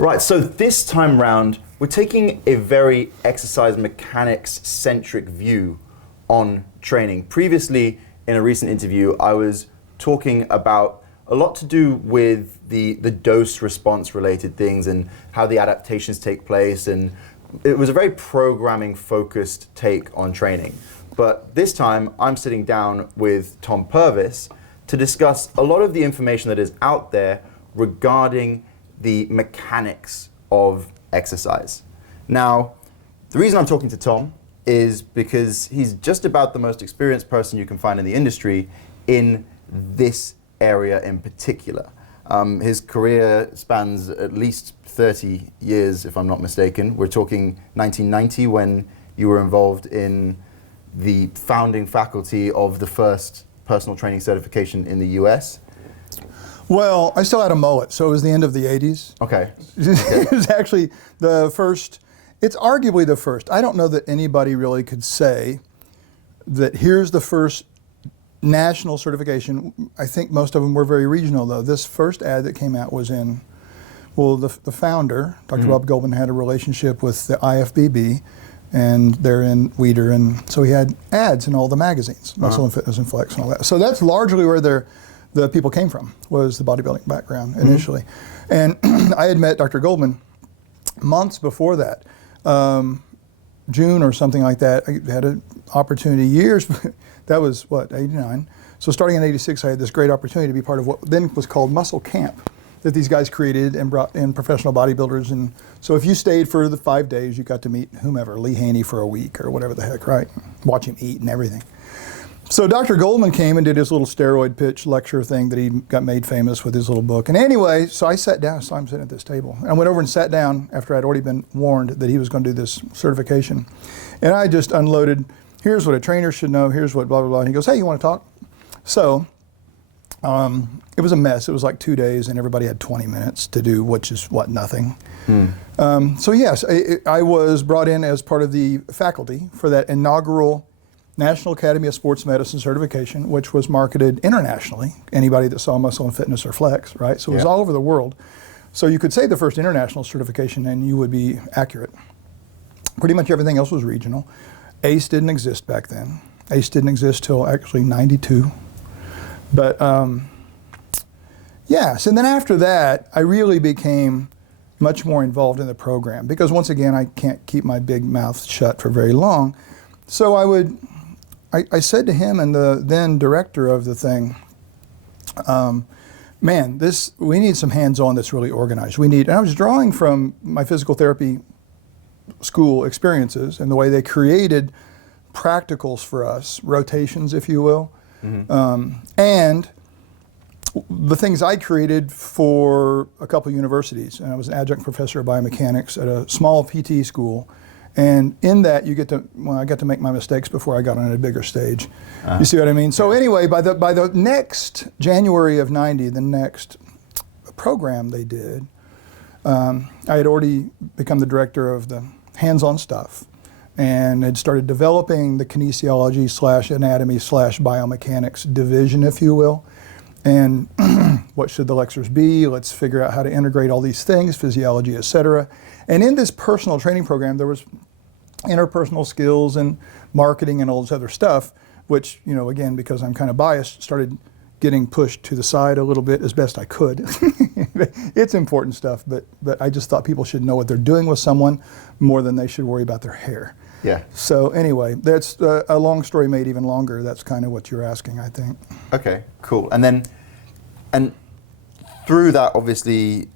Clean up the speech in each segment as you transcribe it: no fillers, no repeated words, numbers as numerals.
Right, so this time round, we're taking a very exercise mechanics-centric view on training. Previously, in a recent interview, I was talking about a lot to do with the dose-response related things and how the adaptations take place, and it was a very programming-focused take on training. But this time, I'm sitting down with Tom Purvis to discuss a lot of the information that is out there regarding the mechanics of exercise. Now, the reason I'm talking to Tom is because he's just about the most experienced person you can find in the industry in this area in particular. His career spans at least 30 years, if I'm not mistaken. We're talking 1990 when you were involved in the founding faculty of the first personal training certification in the US. Well, I still had a mullet, so it was the end of the 80s. Okay. It was actually the first, it's arguably the first. I don't know that anybody really could say that here's the first national certification. I think most of them were very regional, though. This first ad that came out was in, well, the founder, Dr. Bob Goldman, had a relationship with the IFBB, and they're in Weider, and so he had ads in all the magazines, Muscle and Fitness and Flex and all that. So that's largely where the people came from, was the bodybuilding background initially. And I had met Dr. Goldman months before that, June or something like that. I had an opportunity years, that was what, 89? So starting in 86, I had this great opportunity to be part of what then was called Muscle Camp, that these guys created and brought in professional bodybuilders. And so if you stayed for the 5 days, you got to meet whomever, Lee Haney for a week or whatever the heck, right? Watch him eat and everything. So Dr. Goldman came and did his little steroid pitch lecture thing that he got made famous with his little book. And anyway, so I sat down, so I'm sitting at this table. And I went over and sat down after I'd already been warned that he was going to do this certification. And I just unloaded, here's what a trainer should know, here's what blah, blah, blah. And he goes, hey, you want to talk? So it was a mess. It was like 2 days and everybody had 20 minutes to do, which is what, nothing. So yes, I was brought in as part of the faculty for that inaugural National Academy of Sports Medicine certification, which was marketed internationally. Anybody that saw Muscle and Fitness or Flex, right? So it was all over the world. So you could say the first international certification and you would be accurate. Pretty much everything else was regional. ACE didn't exist back then. ACE didn't exist till actually 92. But yes, and then after that, I really became much more involved in the program because once again, I can't keep my big mouth shut for very long. So I said to him and the then director of the thing, man, we need some hands-on that's really organized. And I was drawing from my physical therapy school experiences and the way they created practicals for us, rotations, if you will, and the things I created for a couple universities. And I was an adjunct professor of biomechanics at a small PT school. And in that, I got to make my mistakes before I got on a bigger stage. You see what I mean? So anyway, by the next January of 90, the next program they did, I had already become the director of the hands-on stuff and had started developing the kinesiology / anatomy / biomechanics division, if you will. And what should the lectures be? Let's figure out how to integrate all these things, physiology, et cetera. And in this personal training program, there was interpersonal skills and marketing and all this other stuff, which, again, because I'm kind of biased, started getting pushed to the side a little bit as best I could. It's important stuff, but I just thought people should know what they're doing with someone more than they should worry about their hair. Yeah. So anyway, that's a long story made even longer. That's kind of what you're asking, I think. Okay, cool. And through that, obviously,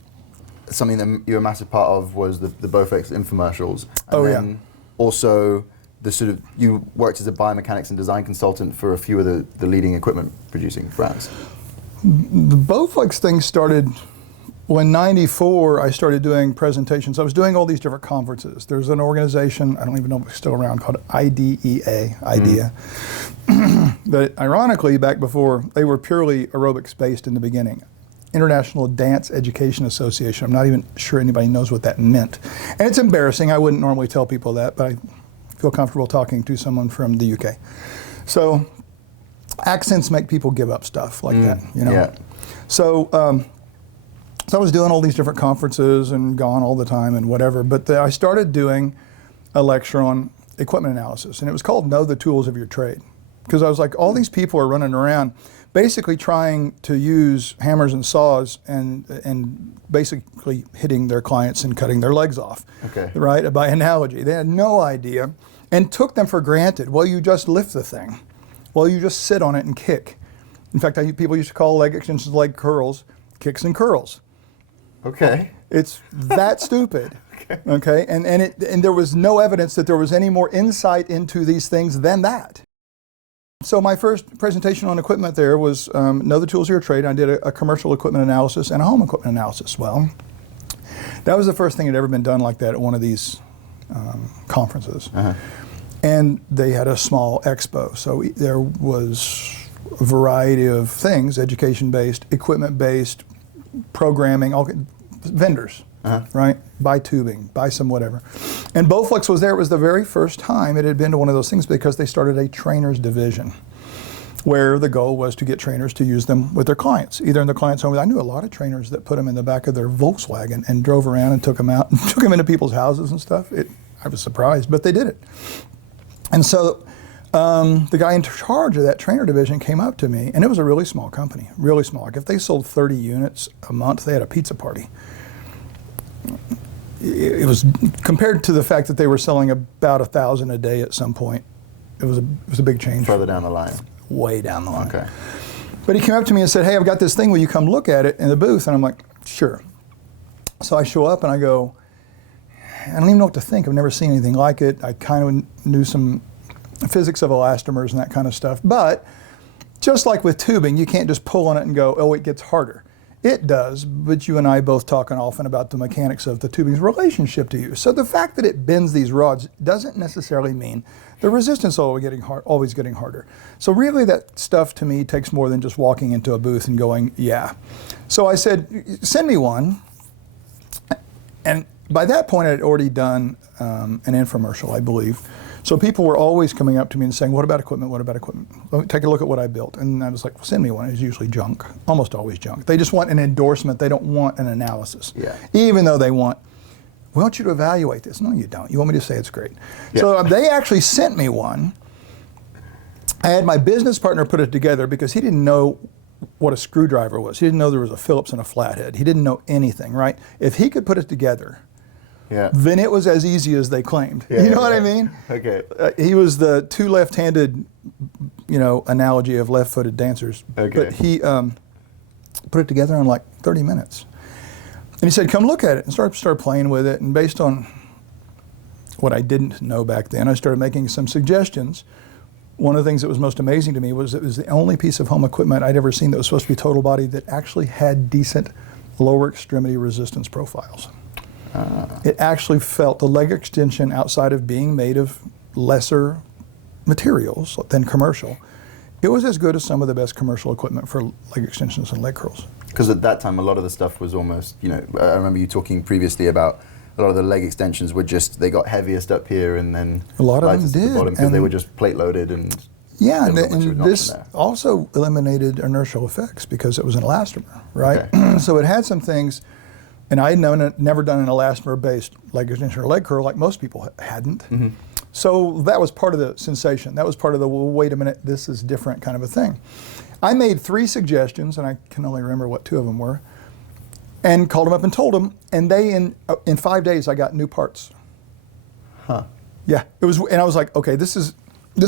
something that you were a massive part of was the Bowflex infomercials. And then also you worked as a biomechanics and design consultant for a few of the leading equipment producing brands. The Bowflex thing started when 94, I started doing presentations. I was doing all these different conferences. There's an organization, I don't even know if it's still around, called IDEA, But ironically, back before, they were purely aerobics based in the beginning. International Dance Education Association. I'm not even sure anybody knows what that meant. And it's embarrassing. I wouldn't normally tell people that, but I feel comfortable talking to someone from the UK. So accents make people give up stuff like that, you know. Yeah. So So I was doing all these different conferences and gone all the time and whatever, but I started doing a lecture on equipment analysis, and it was called Know the Tools of Your Trade. Because I was like, all these people are running around basically trying to use hammers and saws and basically hitting their clients and cutting their legs off, right, by analogy. They had no idea and took them for granted. Well, you just lift the thing. Well, you just sit on it and kick. In fact, people used to call leg extensions leg curls, kicks and curls. Okay. It's that stupid. Okay, and there was no evidence that there was any more insight into these things than that. So my first presentation on equipment there was Know the Tools of Your Trade. I did a commercial equipment analysis and a home equipment analysis. Well, that was the first thing that had ever been done like that at one of these conferences. And they had a small expo. So there was a variety of things, education-based, equipment-based, programming, all vendors. Right? Buy tubing, buy some whatever. And Bowflex was there. It was the very first time it had been to one of those things because they started a trainers division where the goal was to get trainers to use them with their clients, either in the client's home. I knew a lot of trainers that put them in the back of their Volkswagen and drove around and took them out and took them into people's houses and stuff. I was surprised, but they did it. And so the guy in charge of that trainer division came up to me, and it was a really small company, really small. Like if they sold 30 units a month, they had a pizza party. It was, compared to the fact that they were selling about 1,000 a day at some point, it was a big change. Further down the line. Way down the line. Okay. But he came up to me and said, hey, I've got this thing, will you come look at it in the booth? And I'm like, sure. So I show up and I go, I don't even know what to think. I've never seen anything like it. I kind of knew some physics of elastomers and that kind of stuff. But just like with tubing, you can't just pull on it and go, oh, it gets harder. It does, but you and I both talking often about the mechanics of the tubing's relationship to you. So the fact that it bends these rods doesn't necessarily mean the resistance is always getting harder. So really that stuff to me takes more than just walking into a booth and going, yeah. So I said, send me one. And by that point I had already done an infomercial, I believe. So people were always coming up to me and saying, what about equipment, what about equipment? Let me take a look at what I built. And I was like, well, send me one. It's usually junk, almost always junk. They just want an endorsement. They don't want an analysis. Yeah. Even though they want, we want you to evaluate this. No, you don't. You want me to say it's great. Yeah. So they actually sent me one. I had my business partner put it together because he didn't know what a screwdriver was. He didn't know there was a Phillips and a flathead. He didn't know anything, right? If he could put it together, then it was as easy as they claimed. You know what I mean? Okay. He was the two left-handed, analogy of left-footed dancers. Okay. But he put it together in like 30 minutes. And he said, come look at it, and start playing with it. And based on what I didn't know back then, I started making some suggestions. One of the things that was most amazing to me was it was the only piece of home equipment I'd ever seen that was supposed to be total body that actually had decent lower extremity resistance profiles. It actually felt the leg extension, outside of being made of lesser materials than commercial, it was as good as some of the best commercial equipment for leg extensions and leg curls. Because at that time, a lot of the stuff was almost, I remember you talking previously about a lot of the leg extensions were just, they got heaviest up here and then a lot of them did, at the bottom because they were just plate loaded and and this also eliminated inertial effects because it was an elastomer, right? Okay. So it had some things. And I had never done an elastomer-based leg extension or leg curl like most people hadn't. Mm-hmm. So that was part of the sensation. That was part of the, well, wait a minute, this is different kind of a thing. I made 3 suggestions, and I can only remember what 2 of them were, and called them up and told them, and they, in 5 days, I got new parts. Huh. Yeah, it was, and I was like, okay, this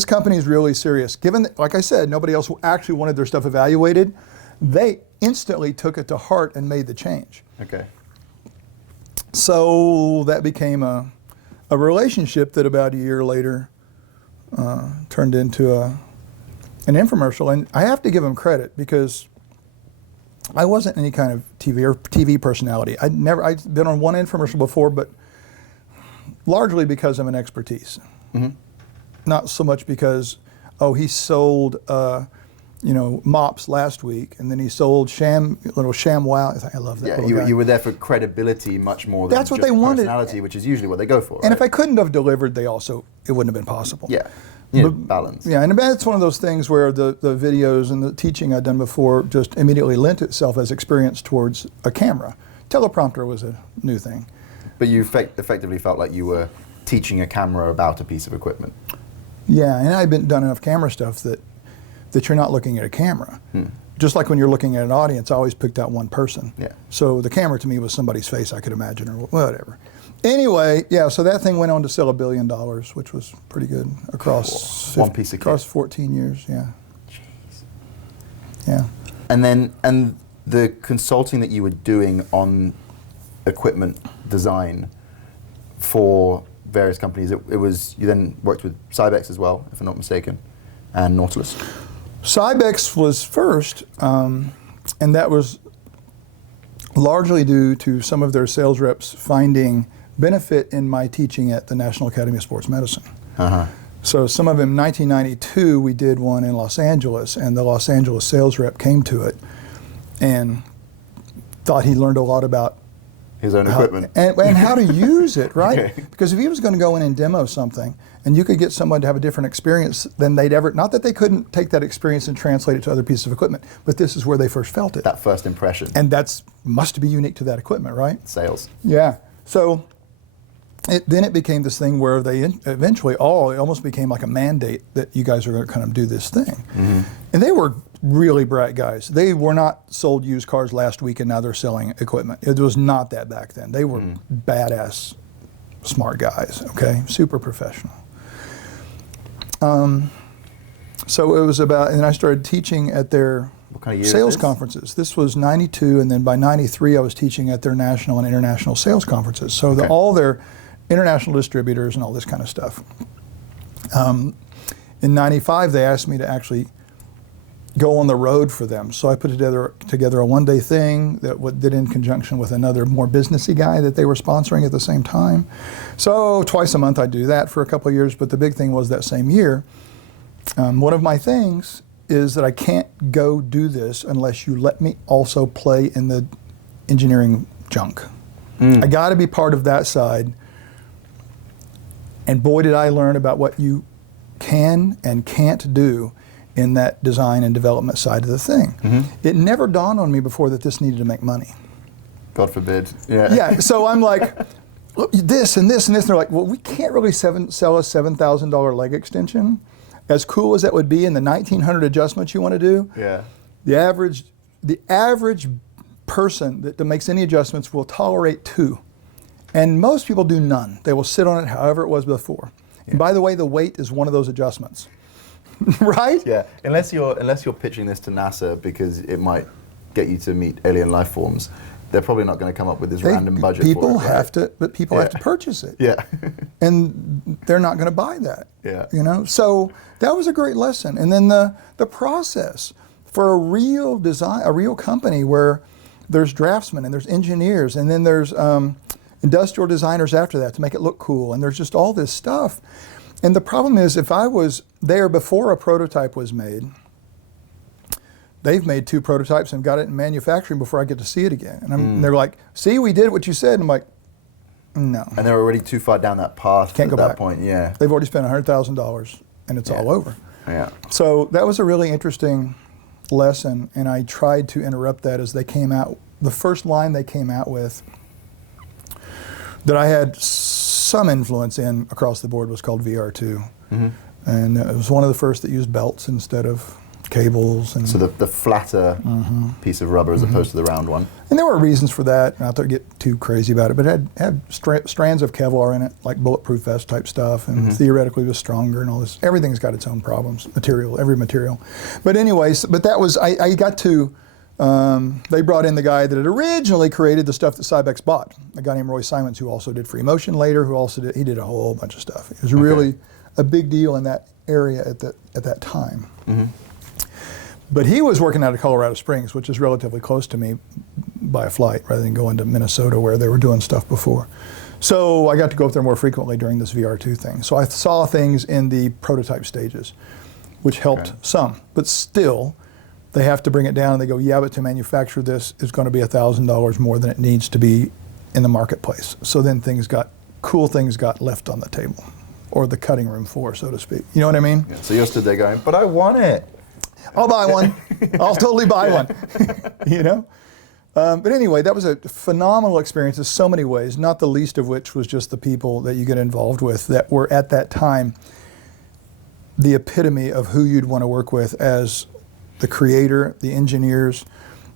company is really serious. Given that, like I said, nobody else actually wanted their stuff evaluated, they instantly took it to heart and made the change. Okay. So that became a relationship that about a year later turned into an infomercial. And I have to give them credit because I wasn't any kind of TV personality. I'd been on one infomercial before, but largely because of an expertise. Mm-hmm. Not so much because, he sold mops last week, and then he sold little ShamWow. I love that. Yeah, you were there for credibility much more than that's what just they wanted. Personality, which is usually what they go for. And if I couldn't have delivered, it wouldn't have been possible. Yeah. balance. Yeah, and that's one of those things where the videos and the teaching I'd done before just immediately lent itself as experience towards a camera. Teleprompter was a new thing. But you effectively felt like you were teaching a camera about a piece of equipment. Yeah, and I'd done enough camera stuff that you're not looking at a camera. Just like when you're looking at an audience, I always picked out one person. Yeah. So the camera to me was somebody's face I could imagine or whatever. Anyway, yeah, so that thing went on to sell $1 billion, which was pretty good across one piece of across kit. 14 years, yeah. Jeez. Yeah. And the consulting that you were doing on equipment design for various companies, it was, you then worked with Cybex as well, if I'm not mistaken, and Nautilus. Cybex was first, and that was largely due to some of their sales reps finding benefit in my teaching at the National Academy of Sports Medicine. So some of them, in 1992, we did one in Los Angeles, and the Los Angeles sales rep came to it and thought he learned a lot about his own equipment. And how to use it, right? Okay. Because if he was going to go in and demo something, and you could get someone to have a different experience than they'd ever, not that they couldn't take that experience and translate it to other pieces of equipment, but this is where they first felt it. That first impression. And that's must be unique to that equipment, right? Sales. Yeah. So then it became this thing where they eventually it almost became like a mandate that you guys are going to kind of do this thing. And they were really bright guys. They were not sold used cars last week and now they're selling equipment. It was not that back then. They were badass, smart guys, okay? Super professional. So it was about, and I started teaching at their What kind of year sales is this? conferences. This was 92, and then by 93 I was teaching at their national and international sales conferences. So Okay. all their international distributors and all this kind of stuff. In 95 they asked me to actually go on the road for them. So I put together a one-day thing that did in conjunction with another more businessy guy that they were sponsoring at the same time. So twice a month I'd do that for a couple of years, but the big thing was that same year, one of my things is that I can't go do this unless you let me also play in the engineering junk. I got to be part of that side. And boy, did I learn about what you can and can't do in that design and development side of the thing. It never dawned on me before that this needed to make money. God forbid. Yeah. Yeah, so I'm like, look, this and this and this. And they're like, well, we can't really sell a $7,000 leg extension. As cool as that would be in the 1,900 adjustments you want to do, Yeah. the average person that makes any adjustments will tolerate 2. And most people do none. They will sit on it however it was before. And by the way, the weight is one of those adjustments. Right? Yeah, unless you're pitching this to NASA because it might get you to meet alien life forms, they're probably not going to come up with this random budget people for it. Right? have to, but people have to purchase it. Yeah. And they're not going to buy that. Yeah. You know, so that was a great lesson. And then the process for a real design, a real company where there's draftsmen and there's engineers and then there's industrial designers after that to make it look cool, and there's just all this stuff. And the problem is, if I was there before a prototype was made, they've made 2 prototypes and got it in manufacturing before I get to see it again. And they're like, see, we did what you said. And I'm like, no. And they're already too far down that path Can't at go that back. point. Yeah. They've already spent $100,000 and it's all over. Yeah. So that was a really interesting lesson, and I tried to interrupt that as they came out. The first line they came out with that I had some influence in across the board was called VR2. And it was one of the first that used belts instead of cables. And So the flatter piece of rubber as opposed to the round one. And there were reasons for that. Not to get too crazy about it, but it had strands of Kevlar in it, like bulletproof vest type stuff, and theoretically was stronger and all this. Everything's got its own problems, every material. But anyways, but that was, I got to, they brought in the guy that had originally created the stuff that Cybex bought, a guy named Roy Simons, who also did Free Motion later, he did a whole bunch of stuff. It was really a big deal in that area at that time. But he was working out of Colorado Springs, which is relatively close to me by a flight, rather than going to Minnesota where they were doing stuff before. So I got to go up there more frequently during this VR2 thing. So I saw things in the prototype stages, which helped some. But still, they have to bring it down and they go, yeah, but to manufacture this is going to be $1,000 more than it needs to be in the marketplace. So then cool things got left on the table. or the cutting room floor, so to speak. You know what I mean? Yeah, so you're stood there going, but I want it. I'll buy one. I'll totally buy one. You know? But anyway, that was a phenomenal experience in so many ways, not the least of which was just the people that you get involved with that were at that time the epitome of who you'd want to work with as the creator, the engineers,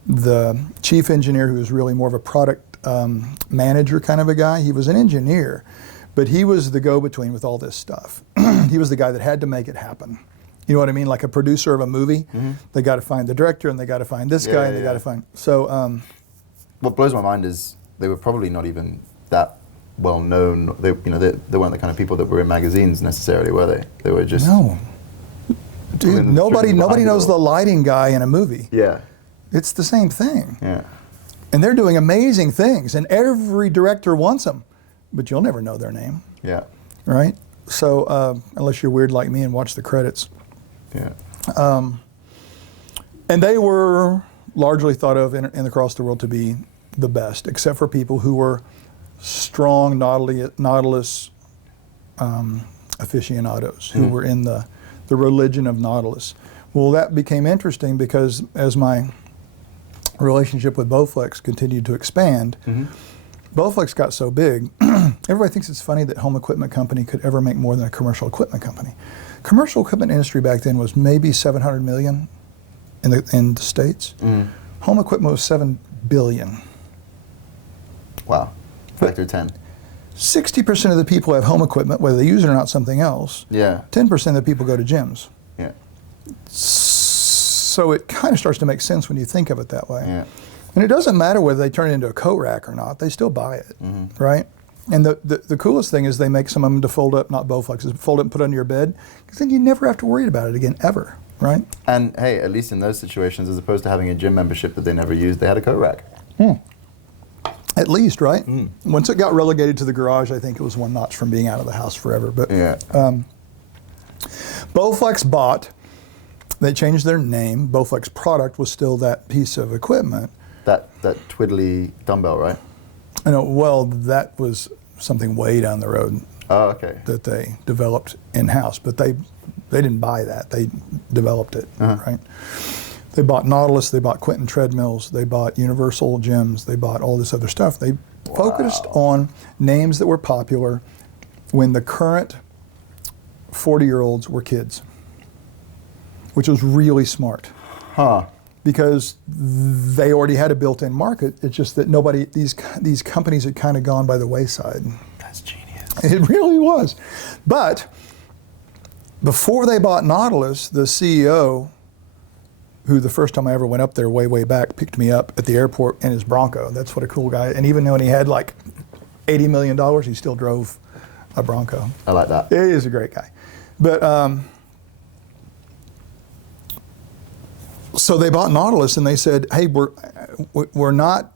the chief engineer, who was really more of a product manager kind of a guy. He was an engineer, but he was the go-between with all this stuff. He was the guy that had to make it happen. You know what I mean? Like a producer of a movie, they got to find the director, and they got to find this guy, and they got to find. So, what blows my mind is they were probably not even that well known. They weren't the kind of people that were in magazines necessarily, were they? They were just no. Dude, nobody knows the lighting guy in a movie. Yeah, it's the same thing. Yeah, and they're doing amazing things, and every director wants them, but you'll never know their name. Yeah, right. So unless you're weird like me and watch the credits. Yeah. And they were largely thought of in across the world to be the best, except for people who were strong Nautilus aficionados, who were in the religion of Nautilus. Well, that became interesting because as my relationship with Bowflex continued to expand, Bowflex got so big, everybody thinks it's funny that home equipment company could ever make more than a commercial equipment company. Commercial equipment industry back then was maybe 700 million in the States. Home equipment was 7 billion. Wow, factor 10. 60% of the people have home equipment, whether they use it or not, something else. Yeah. 10% of the people go to gyms. Yeah. So it kind of starts to make sense when you think of it that way. Yeah. And it doesn't matter whether they turn it into a coat rack or not, they still buy it, right? And the coolest thing is they make some of them to fold up, not Bowflexes, fold up and put under your bed, because then you never have to worry about it again, ever, right? And hey, at least in those situations, as opposed to having a gym membership that they never used, they had a coat rack. At least, right? Once it got relegated to the garage, I think it was one notch from being out of the house forever. But Yeah. Bowflex bought, they changed their name. Bowflex product was still that piece of equipment. That twiddly dumbbell, right? I know, well, that was something way down the road Oh, okay. that they developed in-house, but they didn't buy that. They developed it, right? They bought Nautilus, they bought Quentin treadmills, they bought Universal gyms, they bought all this other stuff. They focused on names that were popular when the current 40-year-olds were kids, which was really smart. Because they already had a built-in market. It's just that these companies had kind of gone by the wayside. That's genius. It really was. But before they bought Nautilus, the CEO, who the first time I ever went up there way back, picked me up at the airport in his Bronco. That's what a cool guy. And even when he had like $80 million, he still drove a Bronco. I like that. He is a great guy. But so they bought Nautilus and they said, hey, we're not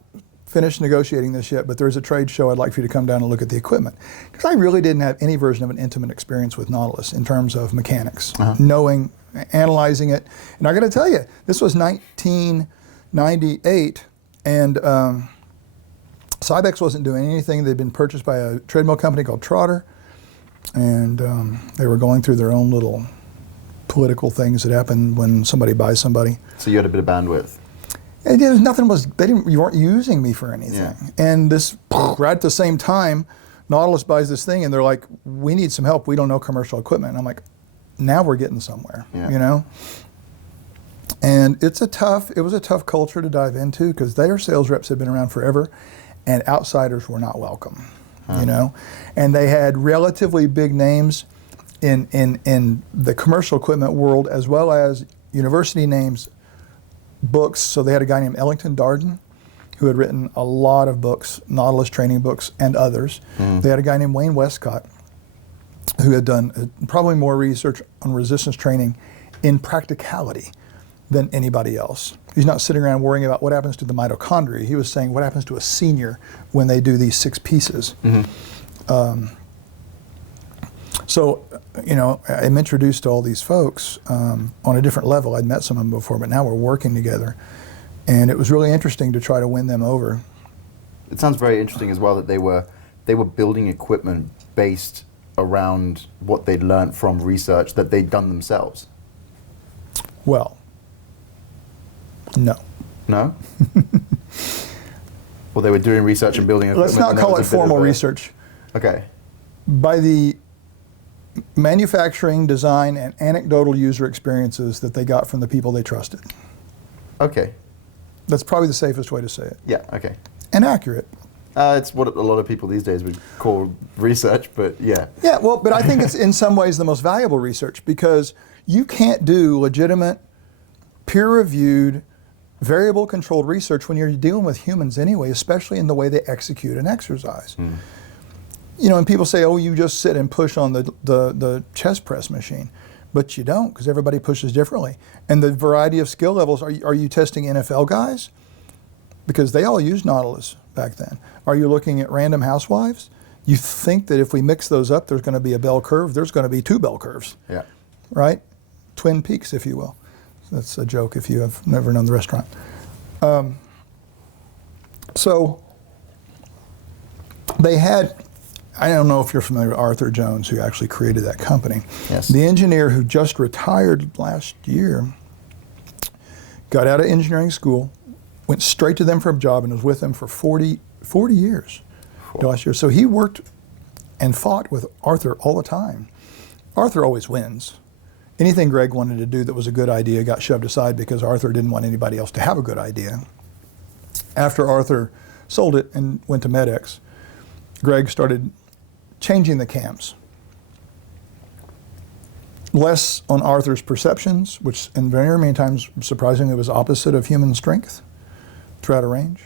finished negotiating this yet, but there's a trade show. I'd like for you to come down and look at the equipment. Because I really didn't have any version of an intimate experience with Nautilus in terms of mechanics, knowing, analyzing it. And I got to tell you, this was 1998, and Cybex wasn't doing anything. They'd been purchased by a treadmill company called Trotter, and they were going through their own little political things that happen when somebody buys somebody. So you had a bit of bandwidth. And you weren't using me for anything. Yeah. And this, right at the same time, Nautilus buys this thing and they're like, we need some help. We don't know commercial equipment. And I'm like, now we're getting somewhere, you know? And it was a tough culture to dive into because their sales reps had been around forever and outsiders were not welcome, you know? And they had relatively big names in the commercial equipment world as well as university names, books. So they had a guy named Ellington Darden who had written a lot of books, Nautilus training books and others. They had a guy named Wayne Westcott who had done probably more research on resistance training in practicality than anybody else. He's not sitting around worrying about what happens to the mitochondria. He was saying what happens to a senior when they do these 6 pieces. So, you know, I'm introduced to all these folks on a different level. I'd met some of them before, but now we're working together. And it was really interesting to try to win them over. It sounds very interesting as well that they were building equipment based around what they'd learned from research that they'd done themselves? Well, no. No? Well, they were doing research and building equipment. Let's not call it formal research. Okay. By the manufacturing, design, and anecdotal user experiences that they got from the people they trusted. Okay. That's probably the safest way to say it. Yeah, okay. And accurate. It's what a lot of people these days would call research, but yeah. Yeah, well, but I think it's in some ways the most valuable research, because you can't do legitimate, peer-reviewed, variable controlled research when you're dealing with humans anyway, especially in the way they execute an exercise. You know, and people say, oh, you just sit and push on the chest press machine. But you don't, because everybody pushes differently. And the variety of skill levels, are you testing NFL guys? Because they all used Nautilus back then. Are you looking at random housewives? You think that if we mix those up, there's going to be a bell curve. There's going to be two bell curves. Yeah. Right? Twin Peaks, if you will. That's a joke if you have never known the restaurant. So they had, I don't know if you're familiar with Arthur Jones, who actually created that company. Yes. The engineer who just retired last year got out of engineering school, went straight to them for a job, and was with them for 40 years. Last year. So he worked and fought with Arthur all the time. Arthur always wins. Anything Greg wanted to do that was a good idea got shoved aside because Arthur didn't want anybody else to have a good idea. After Arthur sold it and went to MedX, Greg started changing the cams. Less on Arthur's perceptions, which and very many times surprisingly was opposite of human strength throughout a range.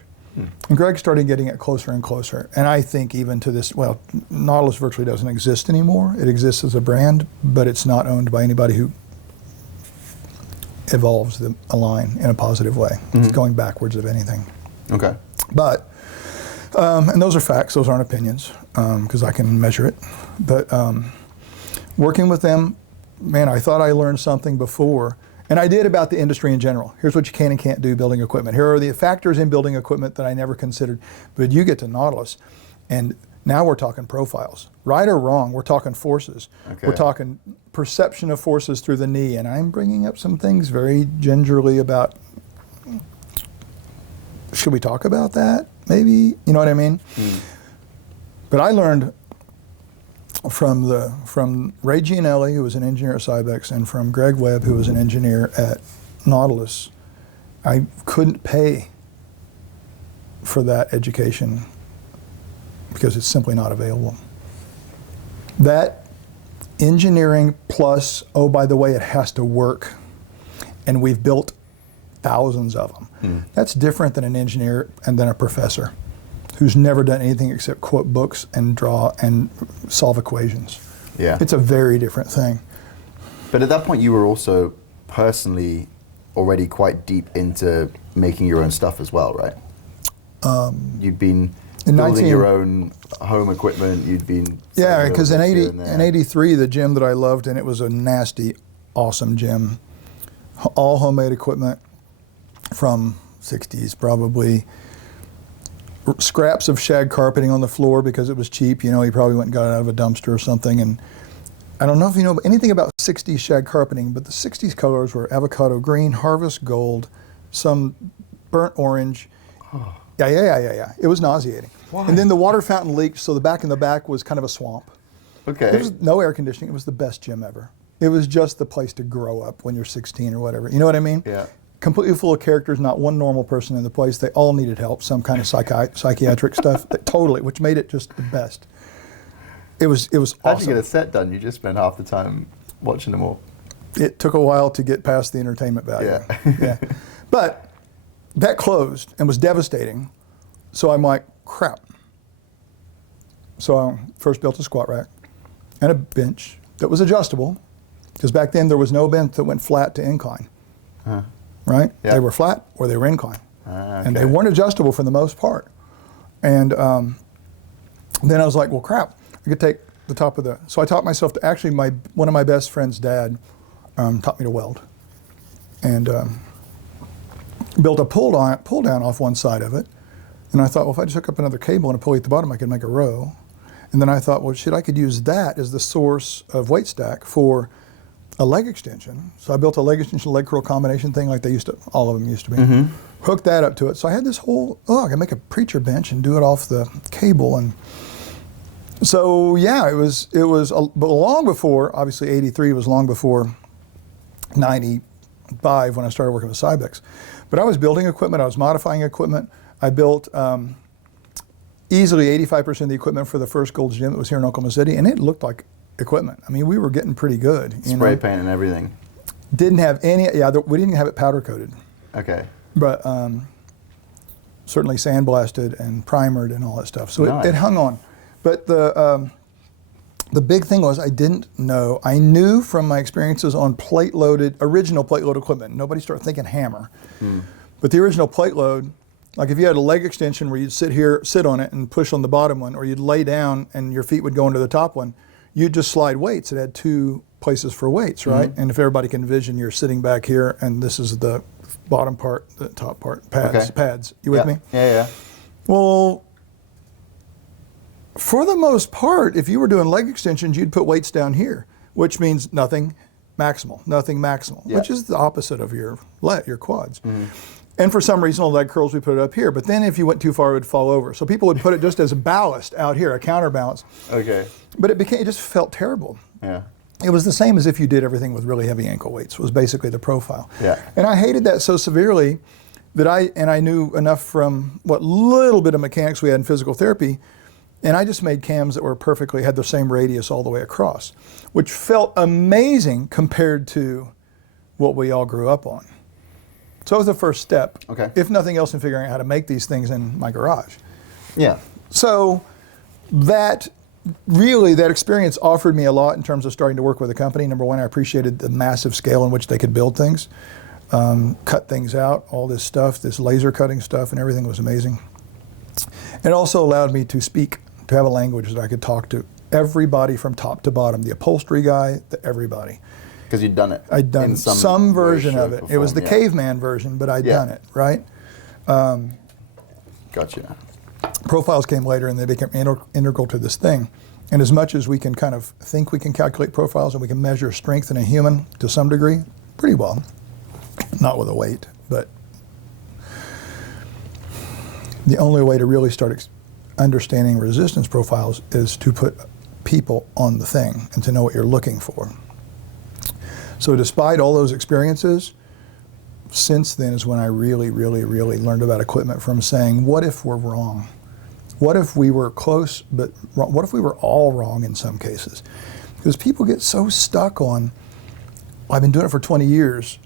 And Greg started getting it closer and closer. And I think even to this, well, Nautilus virtually doesn't exist anymore. It exists as a brand, but it's not owned by anybody who evolves a line in a positive way. It's going backwards, if anything. Okay. But, and those are facts, those aren't opinions, because I can measure it. But working with them, man, I thought I learned something before. And I did about the industry in general. Here's what you can and can't do building equipment. Here are the factors in building equipment that I never considered. But you get to Nautilus, and now we're talking profiles. Right or wrong, we're talking forces. Okay. We're talking perception of forces through the knee. And I'm bringing up some things very gingerly about, should we talk about that? Maybe, you know what I mean? But I learned from Ray Gianelli, who was an engineer at Cybex, and from Greg Webb, who was an engineer at Nautilus. I couldn't pay for that education because it's simply not available. That engineering plus, oh, by the way, it has to work, and we've built thousands of them. That's different than an engineer and then a professor who's never done anything except quote books and draw and solve equations. Yeah. It's a very different thing. But at that point you were also personally already quite deep into making your own stuff as well, right? You'd been building your own home equipment, you'd been... Yeah, because in 83, the gym that I loved, and it was a nasty, awesome gym, all homemade equipment from 60s probably, scraps of shag carpeting on the floor because it was cheap. You know, he probably went and got it out of a dumpster or something. And I don't know if you know anything about 60s shag carpeting, but the 60s colors were avocado green, harvest gold, some burnt orange. Yeah. It was nauseating. Why? And then the water fountain leaked, so the back in the back was kind of a swamp. Okay. There was no air conditioning. It was the best gym ever. It was just the place to grow up when you're 16 or whatever. You know what I mean? Yeah. Completely full of characters, not one normal person in the place. They all needed help, some kind of psychiatric stuff. Totally, which made it just the best. It was awesome. How'd you get a set done? You just spent half the time watching them all. It took a while to get past the entertainment value. Yeah. But that closed and was devastating. So I'm like, crap. So I first built a squat rack and a bench that was adjustable, because back then there was no bench that went flat to incline. Right? Yep. They were flat or they were incline. Okay. And they weren't adjustable for the most part. And then I was like, well, crap, I could take the top of the, so I taught myself to, actually one of my best friend's dad taught me to weld. And built a pull down off one side of it. And I thought, well, if I just hook up another cable and a pulley at the bottom, I could make a row. And then I thought, well, shit, I could use that as the source of weight stack for a leg extension. So I built a leg extension, leg curl combination thing like all of them used to be. Hooked that up to it. So I had this whole, I can make a preacher bench and do it off the cable. And so, yeah, it was, but long before, obviously 83 was long before 95 when I started working with Cybex. But I was building equipment, I was modifying equipment. I built easily 85% of the equipment for the first Gold's Gym that was here in Oklahoma City, and it looked like equipment. I mean, we were getting pretty good. Spray paint and everything. Didn't have any, we didn't have it powder coated. Okay. But certainly sandblasted and primered and all that stuff. So nice. it hung on. But the big thing was I didn't know. I knew from my experiences on original plate load equipment. Nobody started thinking hammer. But the original plate load, like if you had a leg extension where you'd sit on it and push on the bottom one, or you'd lay down and your feet would go into the top one, you'd just slide weights. It had two places for weights, right? And if everybody can envision, you're sitting back here and this is the bottom part, the top part, pads. You with me? Yeah. Well, for the most part, if you were doing leg extensions, you'd put weights down here, which means nothing maximal, which is the opposite of your quads. And for some reason, on leg curls, we put it up here. But then if you went too far, it would fall over. So people would put it just as a ballast out here, a counterbalance. Okay. But it just felt terrible. Yeah. It was the same as if you did everything with really heavy ankle weights, was basically the profile. Yeah. And I hated that so severely that I knew enough from what little bit of mechanics we had in physical therapy, and I just made cams that had the same radius all the way across, which felt amazing compared to what we all grew up on. So that was the first step, if nothing else, in figuring out how to make these things in my garage. Yeah. So that experience offered me a lot in terms of starting to work with a company. Number one, I appreciated the massive scale in which they could build things, cut things out, all this stuff, this laser cutting stuff, and everything was amazing. It also allowed me to have a language that I could talk to everybody from top to bottom, the upholstery guy, everybody. Because you'd done it. I'd done some version of it. It was the caveman version, but I'd done it, right? Gotcha. Profiles came later and they became integral to this thing. And as much as we can kind of think we can calculate profiles and we can measure strength in a human to some degree, pretty well, not with a weight, but the only way to really start understanding resistance profiles is to put people on the thing and to know what you're looking for. So despite all those experiences, since then is when I really, really, really learned about equipment, from saying, what if we're wrong? What if we were close, but wrong? What if we were all wrong in some cases? Because people get so stuck on, I've been doing it for 20 years,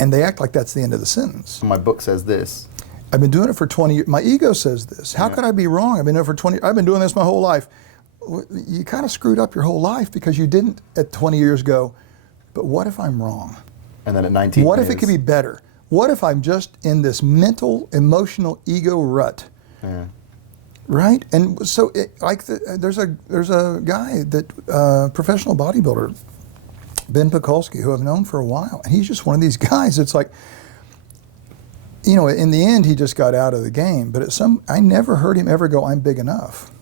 and they act like that's the end of the sentence. My book says this. I've been doing it for 20 years. My ego says this. How could I be wrong? I've been doing it for 20 years. I've been doing this my whole life. You kind of screwed up your whole life because you didn't at 20 years go, but what if I'm wrong? And then at 19 what if it could be better? What if I'm just in this mental, emotional ego rut? Yeah. Right? And so there's a guy that, professional bodybuilder, Ben Pekulski, who I've known for a while, and he's just one of these guys. It's like, in the end, he just got out of the game. But I never heard him ever go, I'm big enough.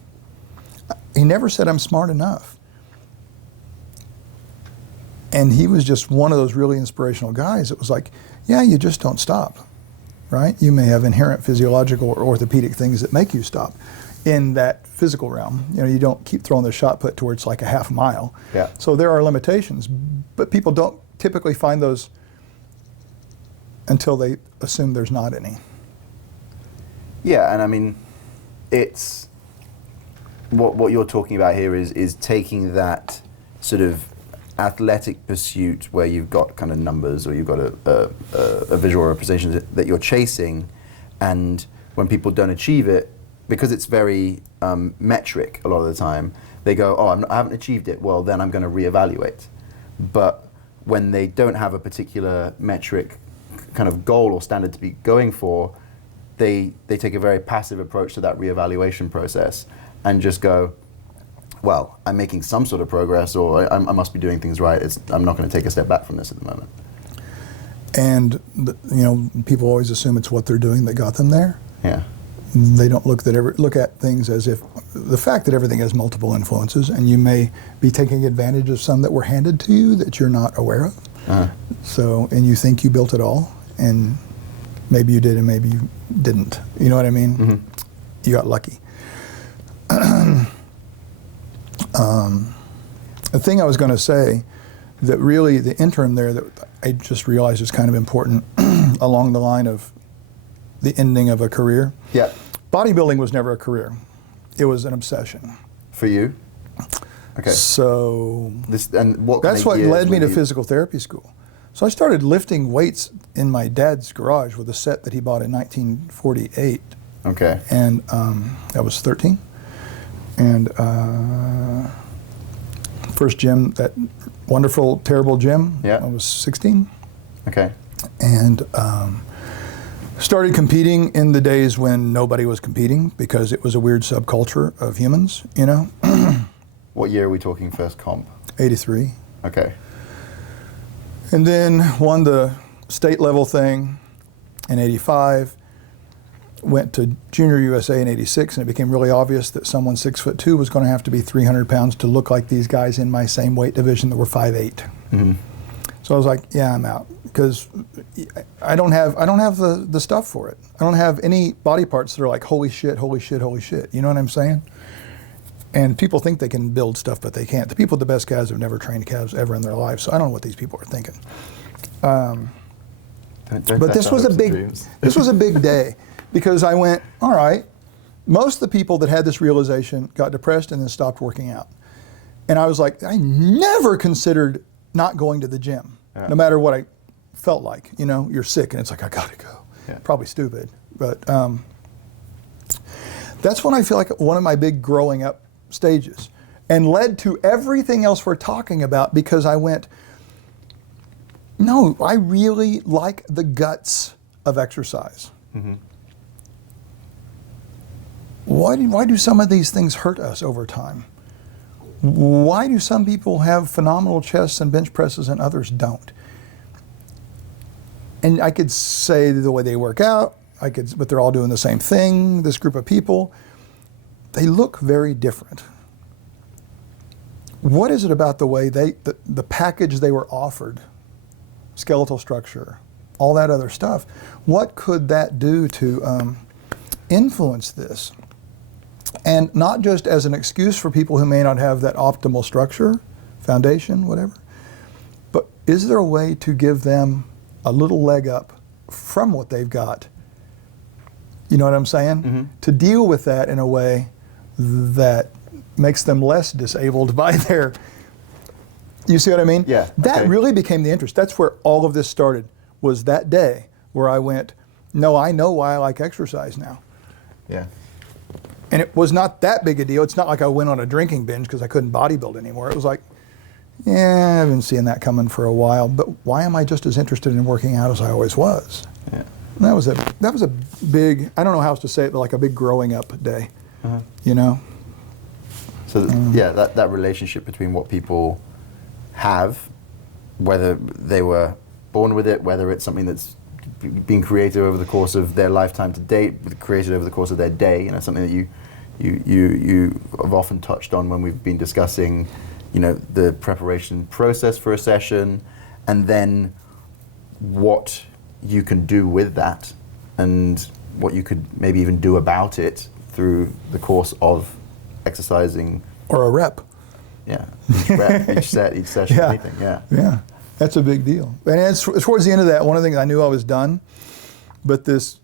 He never said, I'm smart enough. And he was just one of those really inspirational guys. It was like, yeah, you just don't stop, right? You may have inherent physiological or orthopedic things that make you stop in that physical realm. You don't keep throwing the shot put towards like a half mile. Yeah. So there are limitations, but people don't typically find those until they assume there's not any. Yeah, and I mean, it's what you're talking about here is taking that sort of athletic pursuit where you've got kind of numbers or you've got a visual representation that you're chasing, and when people don't achieve it, because it's very metric a lot of the time, they go, I haven't achieved it, well then I'm going to reevaluate. But when they don't have a particular metric kind of goal or standard to be going for, they take a very passive approach to that reevaluation process and just go, well, I'm making some sort of progress, or I must be doing things right. I'm not going to take a step back from this at the moment. And people always assume it's what they're doing that got them there. Yeah. they don't look at things as if the fact that everything has multiple influences, and you may be taking advantage of some that were handed to you that you're not aware of. So, and you think you built it all, and maybe you did and maybe you didn't. You know what I mean? You got lucky. The thing I was going to say, that really the interim there that I just realized is kind of important along the line of the ending of a career. Yeah. Bodybuilding was never a career. It was an obsession. For you? Okay. So what that's what led me to physical therapy school. So I started lifting weights in my dad's garage with a set that he bought in 1948. Okay. And I was 13. And first gym, that wonderful, terrible gym, yeah. I was 16. Okay. And started competing in the days when nobody was competing because it was a weird subculture of humans, you know? What year are we talking first comp? 83. Okay. And then won the state level thing in 85, went to Junior USA in 86, and it became really obvious that someone 6'2" was going to have to be 300 pounds to look like these guys in my same weight division that were 5'8". So I was like, yeah, I'm out, because I don't have the stuff for it. I don't have any body parts that are like, holy shit, holy shit, holy shit. You know what I'm saying? And people think they can build stuff, but they can't. The people with the best calves have never trained calves ever in their lives, so I don't know what these people are thinking. But this was a big day, because I went, all right, most of the people that had this realization got depressed and then stopped working out. And I was like, I never considered not going to the gym, no matter what I felt like. You know, you're sick and it's like, I gotta go. Yeah. Probably stupid, but that's when I feel like one of my big growing up stages, and led to everything else we're talking about, because I went, no, I really like the guts of exercise. Why do some of these things hurt us over time? Why do some people have phenomenal chests and bench presses and others don't? And I could say the way they work out, but they're all doing the same thing, this group of people. They look very different. What is it about the way the package they were offered, skeletal structure, all that other stuff, what could that do to influence this? And not just as an excuse for people who may not have that optimal structure, foundation, whatever, but is there a way to give them a little leg up from what they've got? You know what I'm saying? To deal with that in a way that makes them less disabled by their, you see what I mean? Yeah. That really became the interest. That's where all of this started, was that day where I went, no, I know why I like exercise now. Yeah. And it was not that big a deal. It's not like I went on a drinking binge because I couldn't bodybuild anymore. It was like, yeah, I've been seeing that coming for a while, but why am I just as interested in working out as I always was? Yeah. And that was a big, I don't know how else to say it, but like a big growing up day, you know? So yeah, that relationship between what people have, whether they were born with it, whether it's something that's been created over the course of their lifetime to date, created over the course of their day, you know, something that you have often touched on when we've been discussing, you know, the preparation process for a session, and then what you can do with that, and what you could maybe even do about it through the course of exercising. Or a rep. Yeah, each rep, each set, each session, anything, Yeah, that's a big deal. And it's towards the end of that, one of the things I knew I was done, but this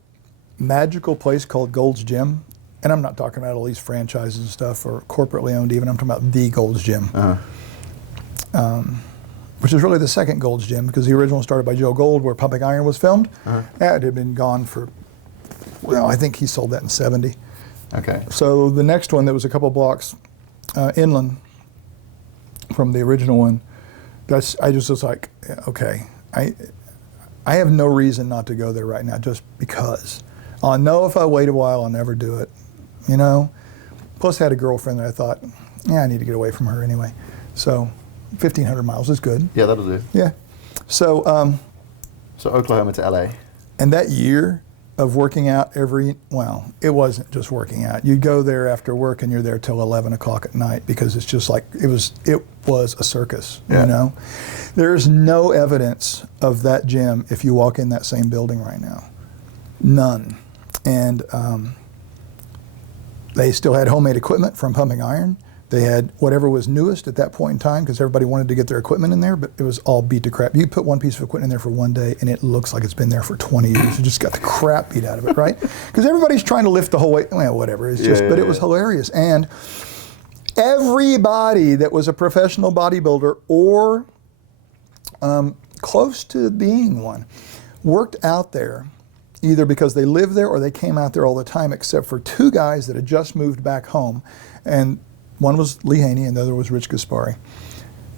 magical place called Gold's Gym, and I'm not talking about all these franchises and stuff or corporately owned even, I'm talking about the Gold's Gym. Which is really the second Gold's Gym, because the original started by Joe Gold, where Pumping Iron was filmed. That had been gone for, well, I think he sold that in '70. Okay. So the next one that was a couple blocks inland from the original one, I just was like, okay, I have no reason not to go there right now, just because. I'll know if I wait a while, I'll never do it, you know? Plus I had a girlfriend that I thought, yeah, I need to get away from her anyway. So 1,500 miles is good. Yeah, that'll do. Yeah. So so Oklahoma to LA. And that year, of working out well, it wasn't just working out. You'd go there after work and you're there till 11 o'clock at night because it's just like, it was a circus, you know? There's no evidence of that gym if you walk in that same building right now. None. And they still had homemade equipment from pumping iron. They had whatever was newest at that point in time because everybody wanted to get their equipment in there, but it was all beat to crap. You put one piece of equipment in there for one day and it looks like it's been there for 20 years. You just got the crap beat out of it, right? Because everybody's trying to lift the whole weight. Well, whatever. It's just, but it was hilarious. And everybody that was a professional bodybuilder or close to being one worked out there either because they lived there or they came out there all the time, except for two guys that had just moved back home. And one was Lee Haney and the other was Rich Gaspari.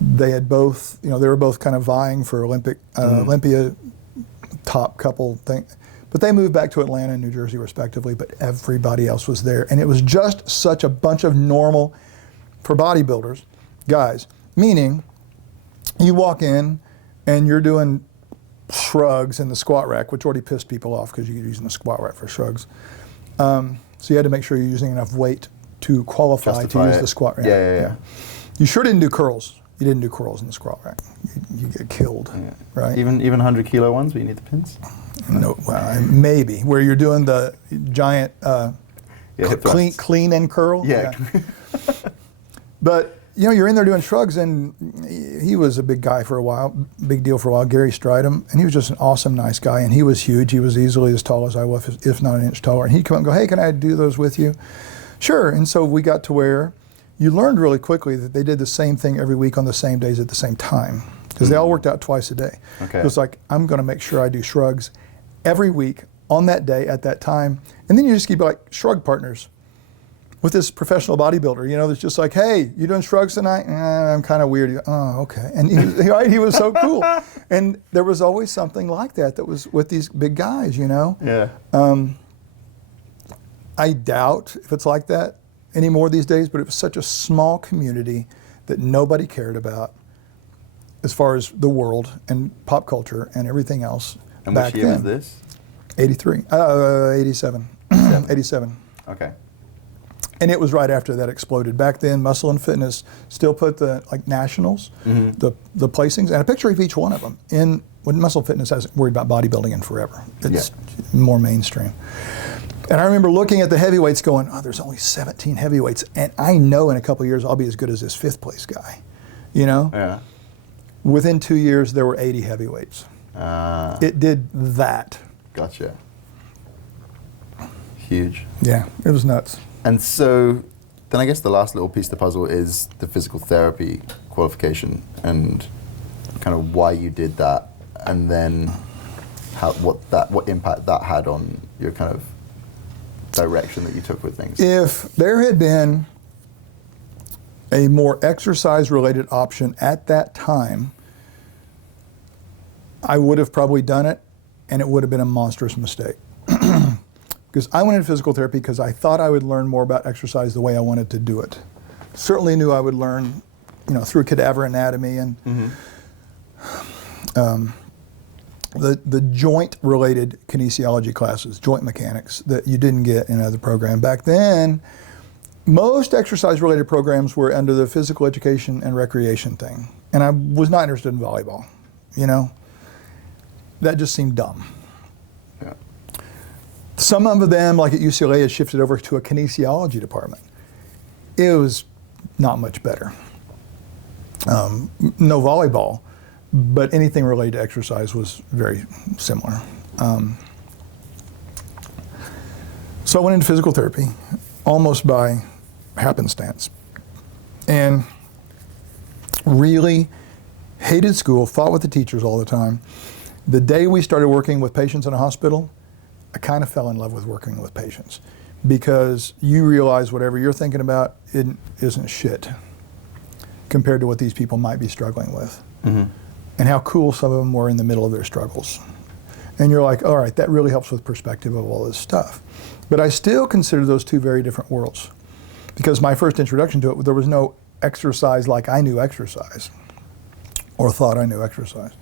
They had both, they were both kind of vying for Olympia top couple thing. But they moved back to Atlanta and New Jersey respectively, but everybody else was there. And it was just such a bunch of normal, for bodybuilders, guys. Meaning, you walk in and you're doing shrugs in the squat rack, which already pissed people off because you're using the squat rack for shrugs. So you had to make sure you're using enough weight to qualify to use the squat rack. Yeah. You sure didn't do curls. You didn't do curls in the squat rack. You get killed, right? Even 100 kilo ones where you need the pins? No, well, maybe where you're doing the giant clean and curl. Yeah. But you're in there doing shrugs, and he was a big guy for a while, big deal for a while. Gary Stridham, and he was just an awesome, nice guy, and he was huge. He was easily as tall as I was, if not an inch taller. And he'd come up and go, "Hey, can I do those with you?" Sure. And so we got to where you learned really quickly that they did the same thing every week on the same days at the same time because they all worked out twice a day. Okay. It was like, I'm going to make sure I do shrugs every week on that day at that time. And then you just keep like shrug partners with this professional bodybuilder, that's just like, "Hey, you doing shrugs tonight?" I'm kind of weird. Oh, okay. And he was so cool. And there was always something like that was with these big guys, Yeah. I doubt if it's like that anymore these days, but it was such a small community that nobody cared about as far as the world and pop culture and everything else. And back which year then. was this? 87. 87. Okay. And it was right after that exploded. Back then, Muscle and Fitness still put the nationals, the placings, and a picture of each one of them in when Muscle Fitness hasn't worried about bodybuilding in forever. It's more mainstream. And I remember looking at the heavyweights going, "Oh, there's only 17 heavyweights. And I know in a couple of years I'll be as good as this fifth place guy." Yeah. Within 2 years, there were 80 heavyweights. It did that. Gotcha. Huge. Yeah, it was nuts. And so then I guess the last little piece of the puzzle is the physical therapy qualification and kind of why you did that and then what impact that had on your kind of direction that you took with things. If there had been a more exercise-related option at that time, I would have probably done it, and it would have been a monstrous mistake. Because I went into physical therapy because I thought I would learn more about exercise the way I wanted to do it. Certainly knew I would learn, through cadaver anatomy and the joint-related kinesiology classes, joint mechanics, that you didn't get in another program. Back then, most exercise-related programs were under the physical education and recreation thing. And I was not interested in volleyball, That just seemed dumb. Yeah. Some of them, like at UCLA, had shifted over to a kinesiology department. It was not much better. No volleyball, but anything related to exercise was very similar. So I went into physical therapy almost by happenstance and really hated school, fought with the teachers all the time. The day we started working with patients in a hospital, I kind of fell in love with working with patients because you realize whatever you're thinking about isn't shit compared to what these people might be struggling with. And how cool some of them were in the middle of their struggles. And you're like, all right, that really helps with perspective of all this stuff. But I still consider those two very different worlds because my first introduction to it, there was no exercise like I knew exercise or thought I knew exercise.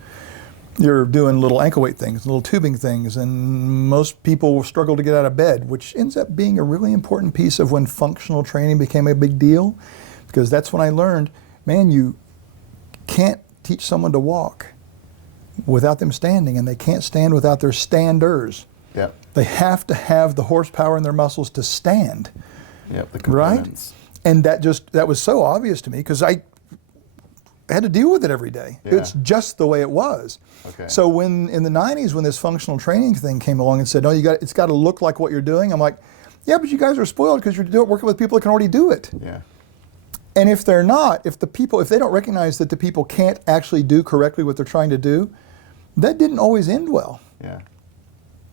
You're doing little ankle weight things, little tubing things, and most people struggle to get out of bed, which ends up being a really important piece of when functional training became a big deal, because that's when I learned, man, you can't teach someone to walk without them standing, and they can't stand without their standers. Yep. They have to have the horsepower in their muscles to stand. Yep, the components. Right? And that was so obvious to me because I had to deal with it every day. Yeah. It's just the way it was. Okay. So when in the 90s, when this functional training thing came along and said, no, it's got to look like what you're doing, I'm like, yeah, but you guys are spoiled because you're working with people that can already do it. Yeah. And if they're not, if they don't recognize that the people can't actually do correctly what they're trying to do, that didn't always end well. Yeah.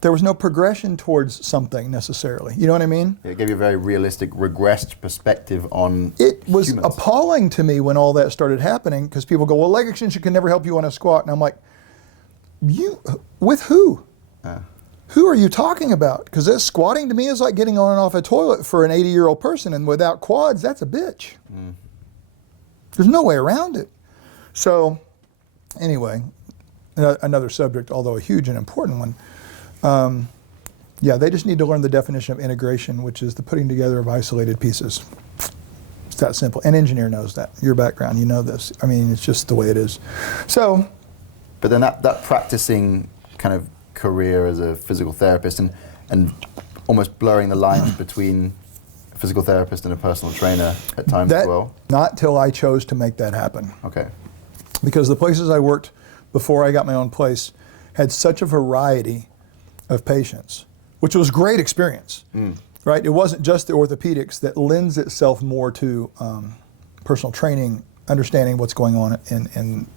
There was no progression towards something necessarily. You know what I mean? It gave you a very realistic, regressed perspective on It was humans. appalling to me when all that started happening because people go, well, leg extension can never help you on a squat. And I'm like, with who? Who are you talking about? Because this squatting to me is like getting on and off a toilet for an 80-year-old person, and without quads, that's a bitch. There's no way around it. So anyway, another subject, although a huge and important one. Yeah, they just need to learn the definition of integration, which is the putting together of isolated pieces. It's that simple. An engineer knows that. Your background, you know this. I mean, it's just the way it is. So, but then that practicing kind of career as a physical therapist and almost blurring the lines between a physical therapist and a personal trainer at times as well? Not till I chose to make that happen. Okay. Because the places I worked before I got my own place had such a variety of patients, which was a great experience, right? It wasn't just the orthopedics that lends itself more to personal training, understanding what's going on and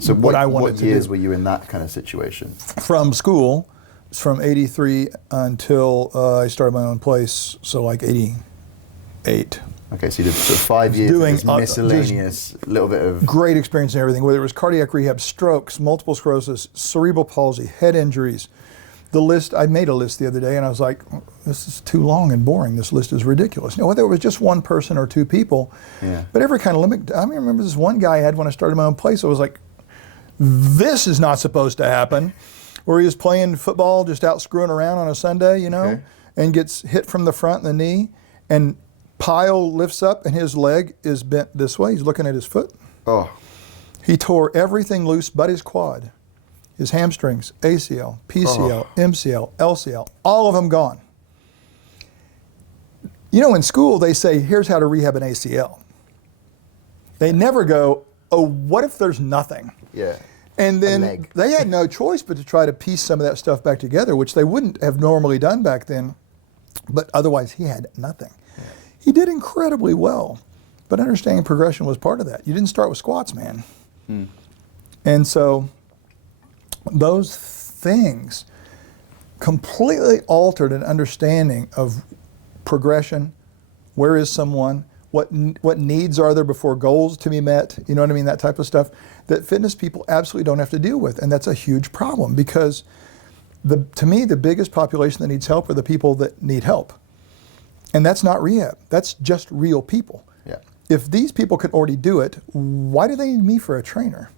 so what I wanted what to years do. were you in that kind of situation? From school, from 83 until I started my own place, so like 88. Okay, so you did sort of 5 years Doing, of this miscellaneous little bit of... Great experience and everything, whether it was cardiac rehab, strokes, multiple sclerosis, cerebral palsy, head injuries. The list, I made a list the other day and I was like, this is too long and boring. This list is ridiculous. You know, whether it was just one person or two people, but every kind of limit. I remember this one guy I had when I started my own place. I was like, this is not supposed to happen. Where he was playing football, just out screwing around on a Sunday, you know, and gets hit from the front and the knee, and pile lifts up and his leg is bent this way. He's looking at his foot. Oh. He tore everything loose but his quad. His hamstrings, ACL, PCL, MCL, LCL, all of them gone. You know, in school they say, here's how to rehab an ACL. They never go, oh, what if there's nothing? Yeah. And then they had no choice but to try to piece some of that stuff back together, which they wouldn't have normally done back then. But otherwise, he had nothing. Yeah. He did incredibly well. But understanding progression was part of that. You didn't start with squats, man. And so those things completely altered an understanding of progression. Where is someone? What needs are there before goals to be met? You know what I mean? That type of stuff that fitness people absolutely don't have to deal with. And that's a huge problem because to me, the biggest population that needs help are the people that need help. And that's not rehab. That's just real people. Yeah. If these people could already do it, why do they need me for a trainer?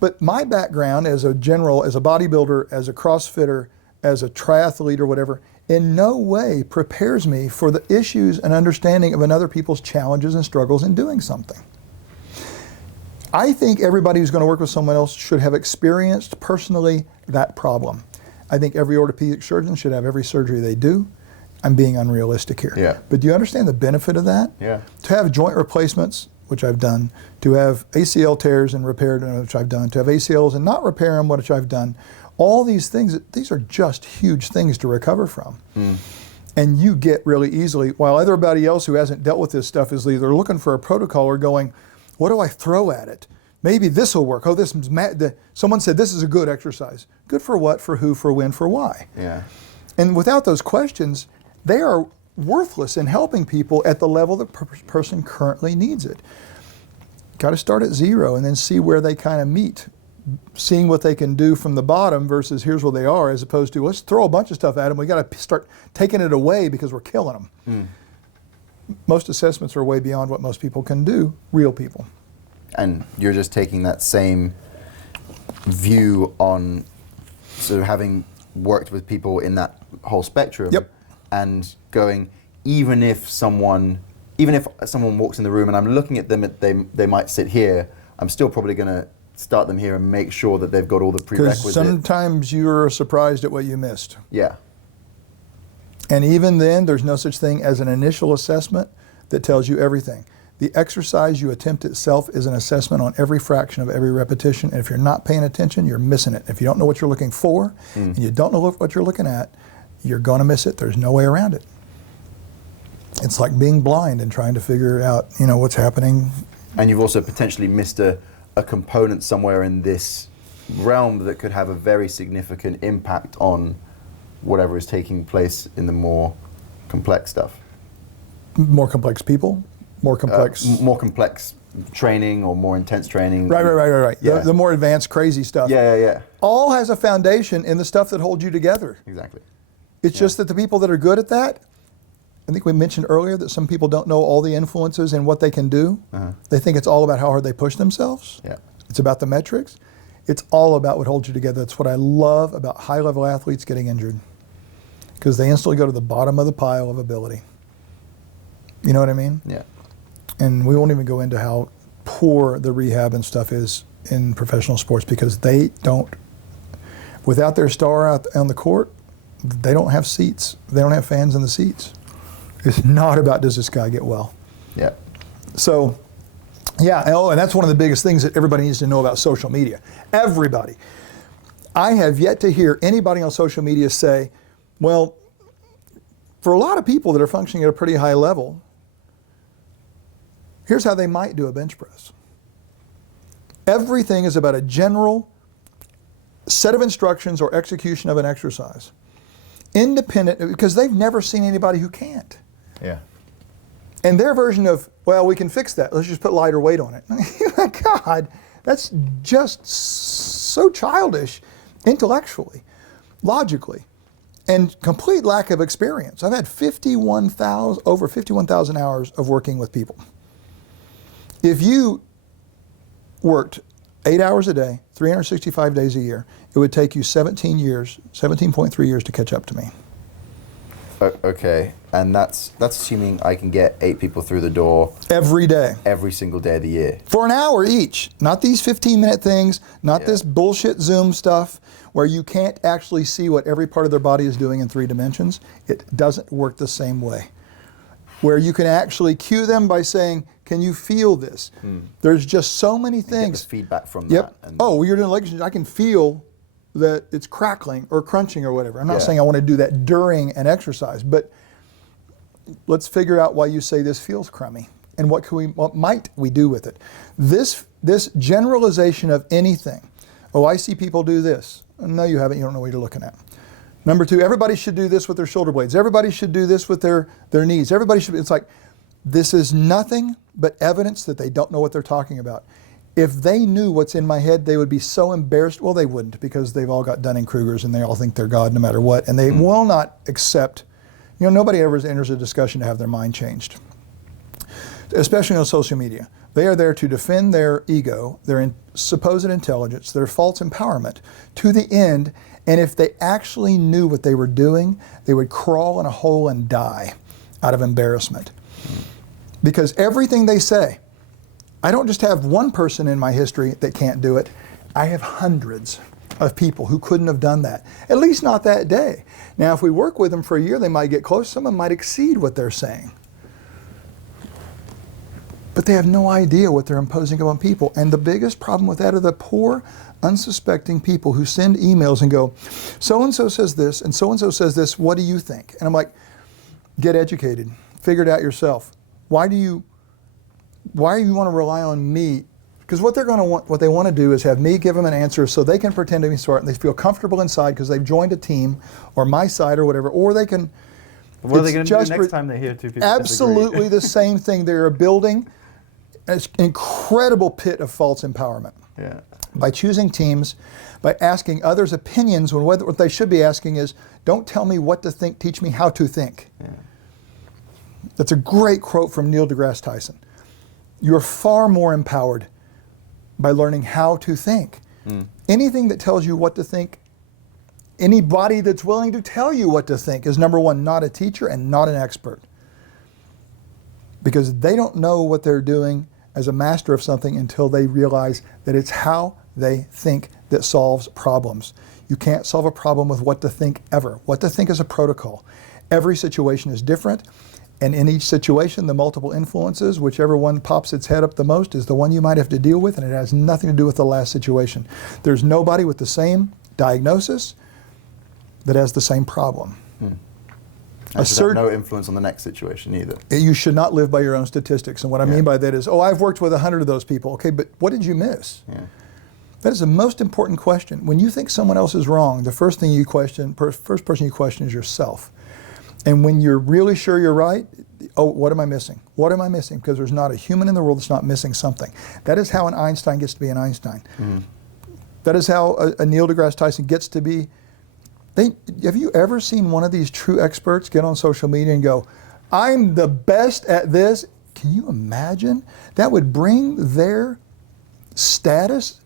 But my background as a general, as a bodybuilder, as a CrossFitter, as a triathlete or whatever, in no way prepares me for the issues and understanding of another people's challenges and struggles in doing something. I think everybody who's going to work with someone else should have experienced personally that problem. I think every orthopedic surgeon should have every surgery they do. I'm being unrealistic here. Yeah. But do you understand the benefit of that? Yeah. To have joint replacements, which I've done, to have ACL tears and repaired, which I've done, to have ACLs and not repair them, which I've done. All these things, these are just huge things to recover from. And you get really easily, while everybody else who hasn't dealt with this stuff is either looking for a protocol or going, what do I throw at it? Maybe this will work. Oh, this is someone said this is a good exercise. Good for what, for who, for when, for why? Yeah. And without those questions, they are worthless in helping people at the level the person currently needs it. Got to start at zero and then see where they kind of meet. Seeing what they can do from the bottom versus here's where they are, as opposed to let's throw a bunch of stuff at them. We got to start taking it away because we're killing them. Most assessments are way beyond what most people can do, real people. And you're just taking that same view on sort of having worked with people in that whole spectrum, Yep. and going, even if someone walks in the room and I'm looking at them, they might sit here, I'm still probably going to start them here and make sure that they've got all the prerequisites. Because sometimes you're surprised at what you missed. Yeah. And even then, there's no such thing as an initial assessment that tells you everything. The exercise you attempt itself is an assessment on every fraction of every repetition, and if you're not paying attention, you're missing it. If you don't know what you're looking for, and you don't know what you're looking at, you're going to miss it. There's no way around it. It's like being blind and trying to figure out, what's happening. And you've also potentially missed a component somewhere in this realm that could have a very significant impact on whatever is taking place in the more complex stuff. More complex people, more complex training or more intense training. Right. Yeah. The more advanced, crazy stuff. Yeah. All has a foundation in the stuff that holds you together. Exactly. It's just that the people that are good at that, I think we mentioned earlier that some people don't know all the influences and what they can do. They think it's all about how hard they push themselves. Yeah. It's about the metrics. It's all about what holds you together. That's what I love about high-level athletes getting injured, because they instantly go to the bottom of the pile of ability. You know what I mean? Yeah. And we won't even go into how poor the rehab and stuff is in professional sports, because they don't, without their star out on the court, they don't have seats. They don't have fans in the seats. It's not about, does this guy get well? Yeah. So, yeah, and that's one of the biggest things that everybody needs to know about social media. Everybody. I have yet to hear anybody on social media say, well, for a lot of people that are functioning at a pretty high level, here's how they might do a bench press. Everything is about a general set of instructions or execution of an exercise. Independent, because they've never seen anybody who can't. Yeah. And their version of, well, we can fix that. Let's just put lighter weight on it. God, that's just so childish intellectually, logically, and complete lack of experience. I've had over 51,000 hours of working with people. If you worked 8 hours a day, 365 days a year, it would take you 17.3 years to catch up to me. Okay, and that's assuming I can get 8 people through the door every day. Every single day of the year. For an hour each. Not these 15-minute things, not this bullshit Zoom stuff where you can't actually see what every part of their body is doing in 3 dimensions. It doesn't work the same way. Where you can actually cue them by saying, can you feel this? There's just so many things. Get the feedback from Yep. that. Oh, you're doing leg extension. I can feel that it's crackling or crunching or whatever. I'm not saying I want to do that during an exercise, but let's figure out why you say this feels crummy and what might we do with it. This generalization of anything. Oh, I see people do this. No, you haven't. You don't know what you're looking at. Number 2, everybody should do this with their shoulder blades. Everybody should do this with their knees. Everybody should. It's like, this is nothing but evidence that they don't know what they're talking about. If they knew what's in my head, they would be so embarrassed. Well, they wouldn't, because they've all got Dunning-Krugers and they all think they're God no matter what. And they will not accept, nobody ever enters a discussion to have their mind changed, especially on social media. They are there to defend their ego, their supposed intelligence, their false empowerment to the end. And if they actually knew what they were doing, they would crawl in a hole and die out of embarrassment. Because everything they say, I don't just have one person in my history that can't do it. I have hundreds of people who couldn't have done that, at least not that day. Now, if we work with them for a year, they might get close. Some of them might exceed what they're saying. But they have no idea what they're imposing upon people. And the biggest problem with that are the poor, unsuspecting people who send emails and go, so-and-so says this, and so-and-so says this, what do you think? And I'm like, get educated. Figure it out yourself. Why do you want to rely on me? Because what they want to do is have me give them an answer so they can pretend to be smart and they feel comfortable inside because they've joined a team or my side or whatever, or they can. What are they going to do next time they hear 2 people absolutely disagree? The same thing. They're building an incredible pit of false empowerment. Yeah. By choosing teams, by asking others' opinions, when what they should be asking is, don't tell me what to think, teach me how to think. Yeah. That's a great quote from Neil deGrasse Tyson. You're far more empowered by learning how to think. Anything that tells you what to think, anybody that's willing to tell you what to think is, number one, not a teacher and not an expert. Because they don't know what they're doing as a master of something until they realize that it's how they think that solves problems. You can't solve a problem with what to think ever. What to think is a protocol. Every situation is different, and in each situation, the multiple influences, whichever one pops its head up the most is the one you might have to deal with, and it has nothing to do with the last situation. There's nobody with the same diagnosis that has the same problem. And should have no influence on the next situation either. You should not live by your own statistics. And what I mean by that is, I've worked with 100 of those people. Okay, but what did you miss? Yeah. That is the most important question. When you think someone else is wrong, the first thing you question, first person you question is yourself. And when you're really sure you're right, what am I missing? What am I missing? Because there's not a human in the world that's not missing something. That is how an Einstein gets to be an Einstein. That is how a Neil deGrasse Tyson gets to be. Have you ever seen one of these true experts get on social media and go, I'm the best at this? Can you imagine? That would bring their status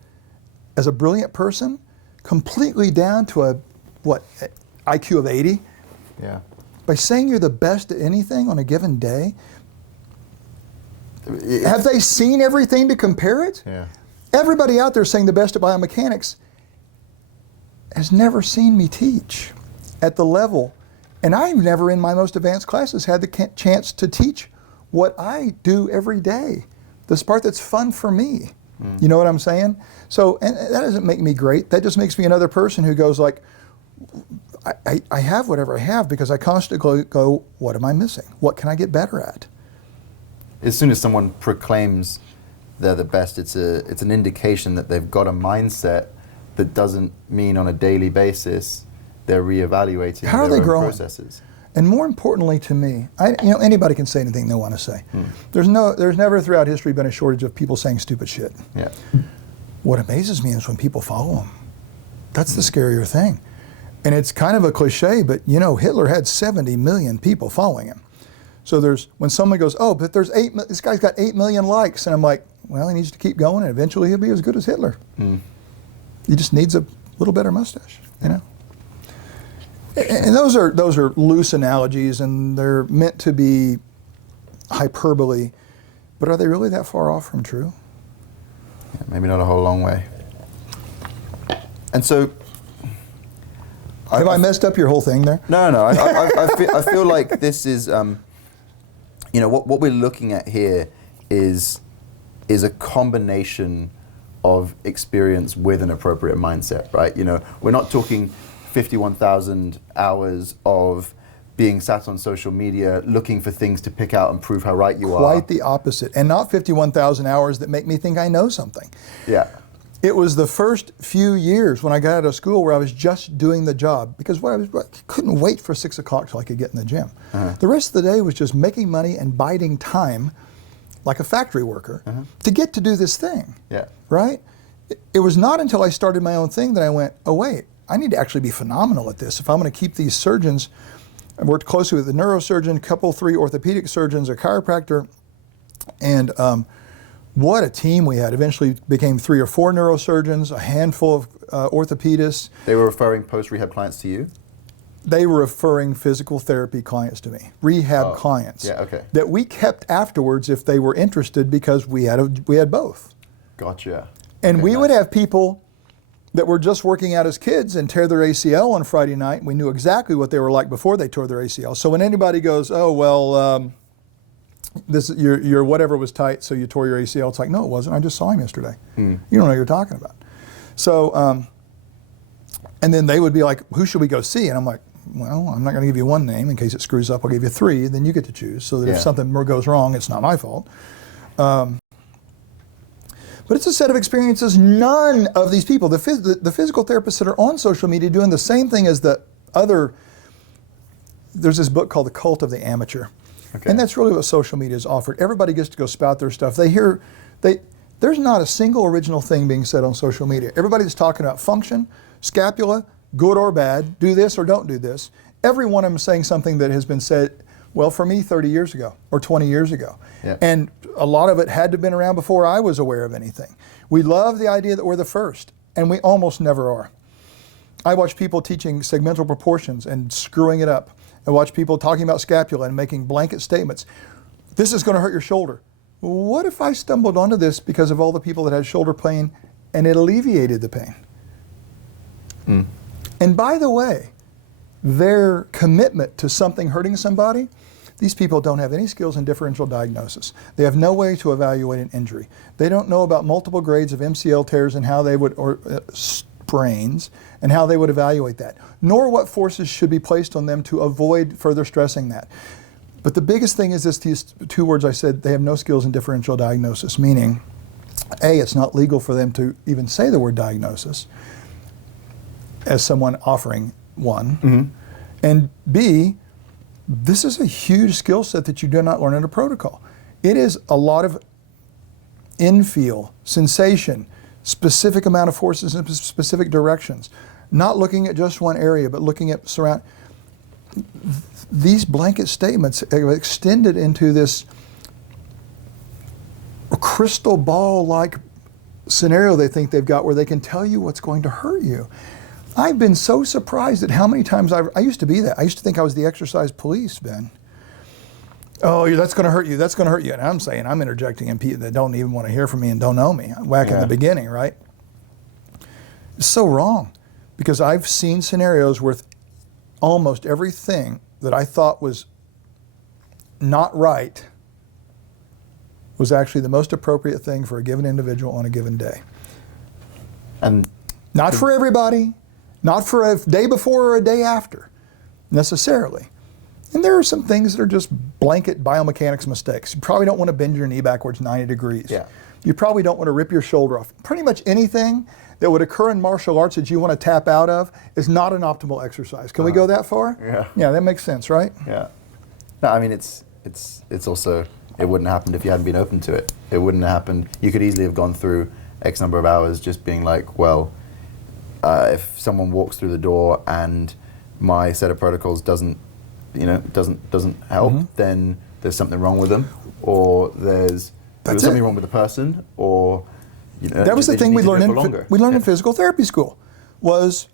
as a brilliant person completely down to a, IQ of 80? Yeah. By saying you're the best at anything on a given day, have they seen everything to compare it? Yeah. Everybody out there saying the best at biomechanics has never seen me teach at the level, and I've never in my most advanced classes had the chance to teach what I do every day, this part that's fun for me. You know what I'm saying? So, and that doesn't make me great. That just makes me another person who goes like, I have whatever I have because I constantly go, what am I missing? What can I get better at? As soon as someone proclaims they're the best, it's an indication that they've got a mindset that doesn't mean on a daily basis they're reevaluating their own growing? Processes. And more importantly to me, anybody can say anything they want to say. There's never throughout history been a shortage of people saying stupid shit. Yeah. What amazes me is when people follow them. That's the scarier thing. And it's kind of a cliche, but Hitler had 70 million people following him. So when someone goes, but this guy's got 8 million likes, and I'm like, well, he needs to keep going, and eventually he'll be as good as Hitler. He just needs a little better mustache, And those are loose analogies, and they're meant to be hyperbole, but are they really that far off from true? Yeah, maybe not a whole long way. And so, have I messed up your whole thing there? No. I feel like this is, what we're looking at here is a combination of experience with an appropriate mindset, right? We're not talking 51,000 hours of being sat on social media looking for things to pick out and prove how right you are. Quite the opposite. And not 51,000 hours that make me think I know something. Yeah. It was the first few years when I got out of school where I was just doing the job because I couldn't wait for 6 o'clock till I could get in the gym. The rest of the day was just making money and biding time like a factory worker to get to do this thing. Yeah. Right? It was not until I started my own thing that I went, oh wait, I need to actually be phenomenal at this. If I'm going to keep these surgeons, I worked closely with a neurosurgeon, 3 orthopedic surgeons, a chiropractor, and what a team we had. Eventually became 3 or 4 neurosurgeons, a handful of orthopedists. They were referring post-rehab clients to you? They were referring physical therapy clients to me, rehab clients. Yeah, okay. That we kept afterwards if they were interested because we had both. Gotcha. And we would have people that were just working out as kids and tear their ACL on Friday night. We knew exactly what they were like before they tore their ACL. So when anybody goes, your whatever was tight, so you tore your ACL, it's like, no, it wasn't. I just saw him yesterday. You don't know what you're talking about. So, and then they would be like, who should we go see? And I'm like, well, I'm not going to give you one name in case it screws up. I'll give you 3, then you get to choose. So that if something more goes wrong, it's not my fault. But it's a set of experiences none of these people, the physical therapists that are on social media doing the same thing as the other, there's this book called The Cult of the Amateur. Okay. And that's really what social media has offered. Everybody gets to go spout their stuff. There's not a single original thing being said on social media. Everybody's talking about function, scapula, good or bad, do this or don't do this. Every one of them is saying something that has been said, well, for me 30 years ago or 20 years ago. Yeah. And a lot of it had to have been around before I was aware of anything. We love the idea that we're the first. and we almost never are. I watch people teaching segmental proportions and screwing it up. I watch people talking about scapula and making blanket statements. This is going to hurt your shoulder. What if I stumbled onto this because of all the people that had shoulder pain and it alleviated the pain? And by the way, their commitment to something hurting somebody, these people don't have any skills in differential diagnosis. They have no way to evaluate an injury. They don't know about multiple grades of MCL tears and how they would, or sprains, and how they would evaluate that, nor what forces should be placed on them to avoid further stressing that. But the biggest thing is these two words I said, they have no skills in differential diagnosis, meaning, A, it's not legal for them to even say the word diagnosis as someone offering one, and B, this is a huge skill set that you do not learn in a protocol. It is a lot of in-feel, sensation, specific amount of forces in specific directions, not looking at just one area, but looking at surround. These blanket statements are extended into this crystal ball-like scenario they think they've got where they can tell you what's going to hurt you. I've been so surprised at how many times I used to be that. I used to think I was the exercise police, Ben. Oh, that's going to hurt you. That's going to hurt you. And I'm saying I'm interjecting in people that don't even want to hear from me and don't know me back in the beginning, right? It's so wrong because I've seen scenarios where almost everything that I thought was not right was actually the most appropriate thing for a given individual on a given day. And not for everybody, not for a day before or a day after, necessarily. And there are some things that are just blanket biomechanics mistakes. You probably don't want to bend your knee backwards 90 degrees. Yeah. You probably don't want to rip your shoulder off. Pretty much anything that would occur in martial arts that you want to tap out of is not an optimal exercise. Can we go that far? Yeah. Yeah, that makes sense, right? Yeah. No, I mean, it's also, it wouldn't have happened if you hadn't been open to it. It wouldn't have happened. You could easily have gone through X number of hours just being like, well, if someone walks through the door and my set of protocols doesn't help, then there's something wrong with them, or there's something wrong with the person, or that was the thing we learned in physical therapy school, was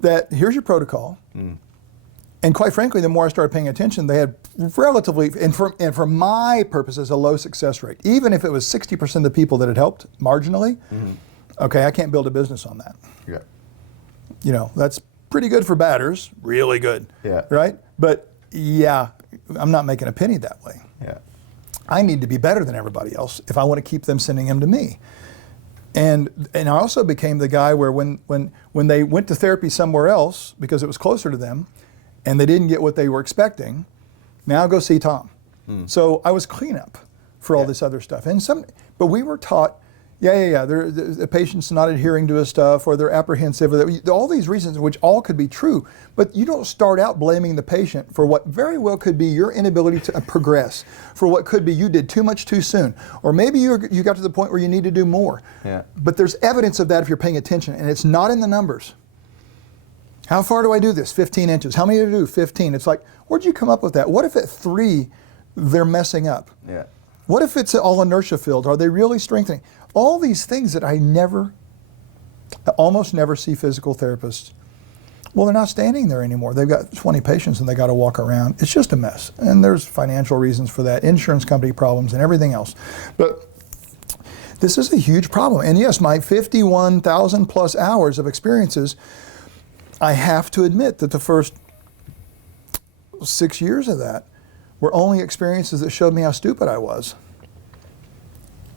that here's your protocol, and quite frankly, the more I started paying attention, they had relatively, and for my purposes, a low success rate. Even if it was 60% of the people that had helped marginally, okay, I can't build a business on that. Yeah. That's pretty good for batters, really good. Yeah. Right? But yeah, I'm not making a penny that way. Yeah. I need to be better than everybody else if I want to keep them sending them to me. And I also became the guy where when they went to therapy somewhere else because it was closer to them and they didn't get what they were expecting, now go see Tom. So I was cleanup for all this other stuff. But we were taught, the patient's not adhering to his stuff, or they're apprehensive, or all these reasons, which all could be true. But you don't start out blaming the patient for what very well could be your inability to progress, for what could be you did too much too soon, or maybe you got to the point where you need to do more. Yeah. But there's evidence of that if you're paying attention, and it's not in the numbers. How far do I do this? 15 inches. How many do I do? 15. It's like, where'd you come up with that? What if at 3 they're messing up? Yeah. What if it's all inertia filled? Are they really strengthening? All these things that I almost never see physical therapists. Well, they're not standing there anymore. They've got 20 patients and they got to walk around. It's just a mess. And there's financial reasons for that, insurance company problems and everything else. But this is a huge problem. And yes, my 51,000 plus hours of experiences, I have to admit that the first 6 years of that were only experiences that showed me how stupid I was.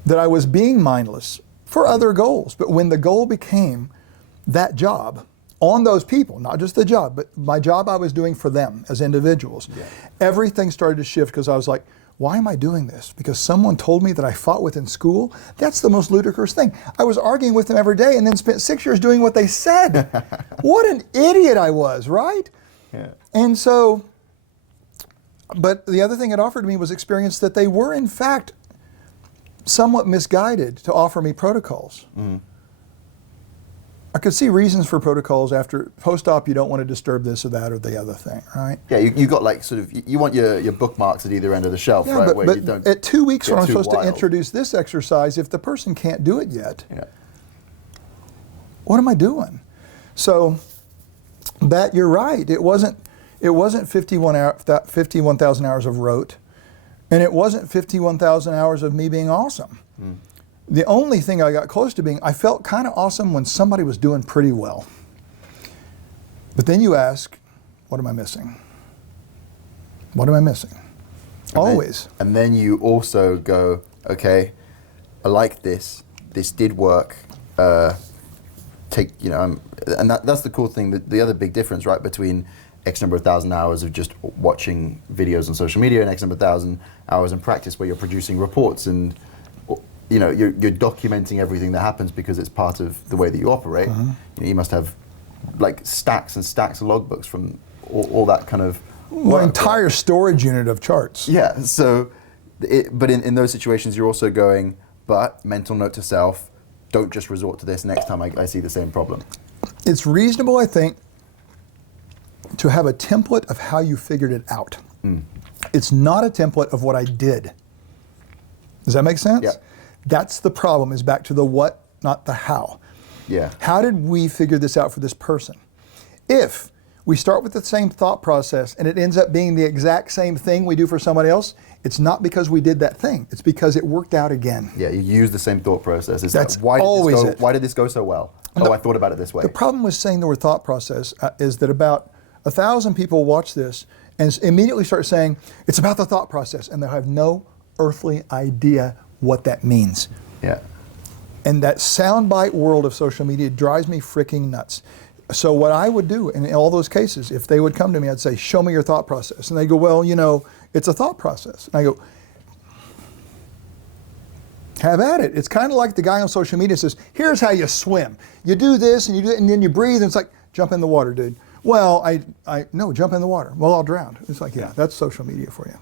That I was being mindless for other goals. But when the goal became that job on those people, not just the job, but my job I was doing for them as individuals, everything started to shift because I was like, why am I doing this? Because someone told me that I fought with in school? That's the most ludicrous thing. I was arguing with them every day and then spent 6 years doing what they said. What an idiot I was, right? Yeah. And so, but the other thing it offered me was experience that they were in fact somewhat misguided to offer me protocols. I could see reasons for protocols after post-op. You don't want to disturb this or that or the other thing, right? Yeah, you got like sort of, you want your bookmarks at either end of the shelf, right? But, where but you don't at 2 weeks when I'm supposed wild. to introduce this exercise, if the person can't do it yet, what am I doing? So that you're right. It wasn't 51,000 hours of rote, and it wasn't 51,000 hours of me being awesome. The only thing I got close to being, I felt kind of awesome when somebody was doing pretty well. But then you ask, what am I missing? What am I missing? Always. And then you also go, okay, I like this. This did work. And that's the cool thing. The other big difference, right, between X number of thousand hours of just watching videos on social media and X number of thousand hours in practice where you're producing reports and you're documenting everything that happens because it's part of the way that you operate. You must have like stacks and stacks of logbooks from all that kind of work. An entire storage unit of charts. Yeah. So, but in those situations, you're also going, but mental note to self, don't just resort to this next time I see the same problem. It's reasonable, I think, to have a template of how you figured it out. It's not a template of what I did. Does that make sense? Yeah. That's the problem, is back to the what, not the how. Yeah. How did we figure this out for this person? If we start with the same thought process and it ends up being the exact same thing we do for somebody else, it's not because we did that thing. It's because it worked out again. Yeah, you use the same thought process. That's always it. Why did this go so well? I thought about it this way. The problem with saying the word thought process is that about 1,000 people watch this and immediately start saying, it's about the thought process, and they'll have no earthly idea what that means. Yeah. And that soundbite world of social media drives me freaking nuts. So what I would do in all those cases, if they would come to me, I'd say, show me your thought process. And they go, well, it's a thought process. And I go, have at it. It's kind of like the guy on social media says, here's how you swim. You do this and you do it and then you breathe and it's like, jump in the water, dude. Well, no, jump in the water. Well, I'll drown. It's like, yeah, that's social media for you.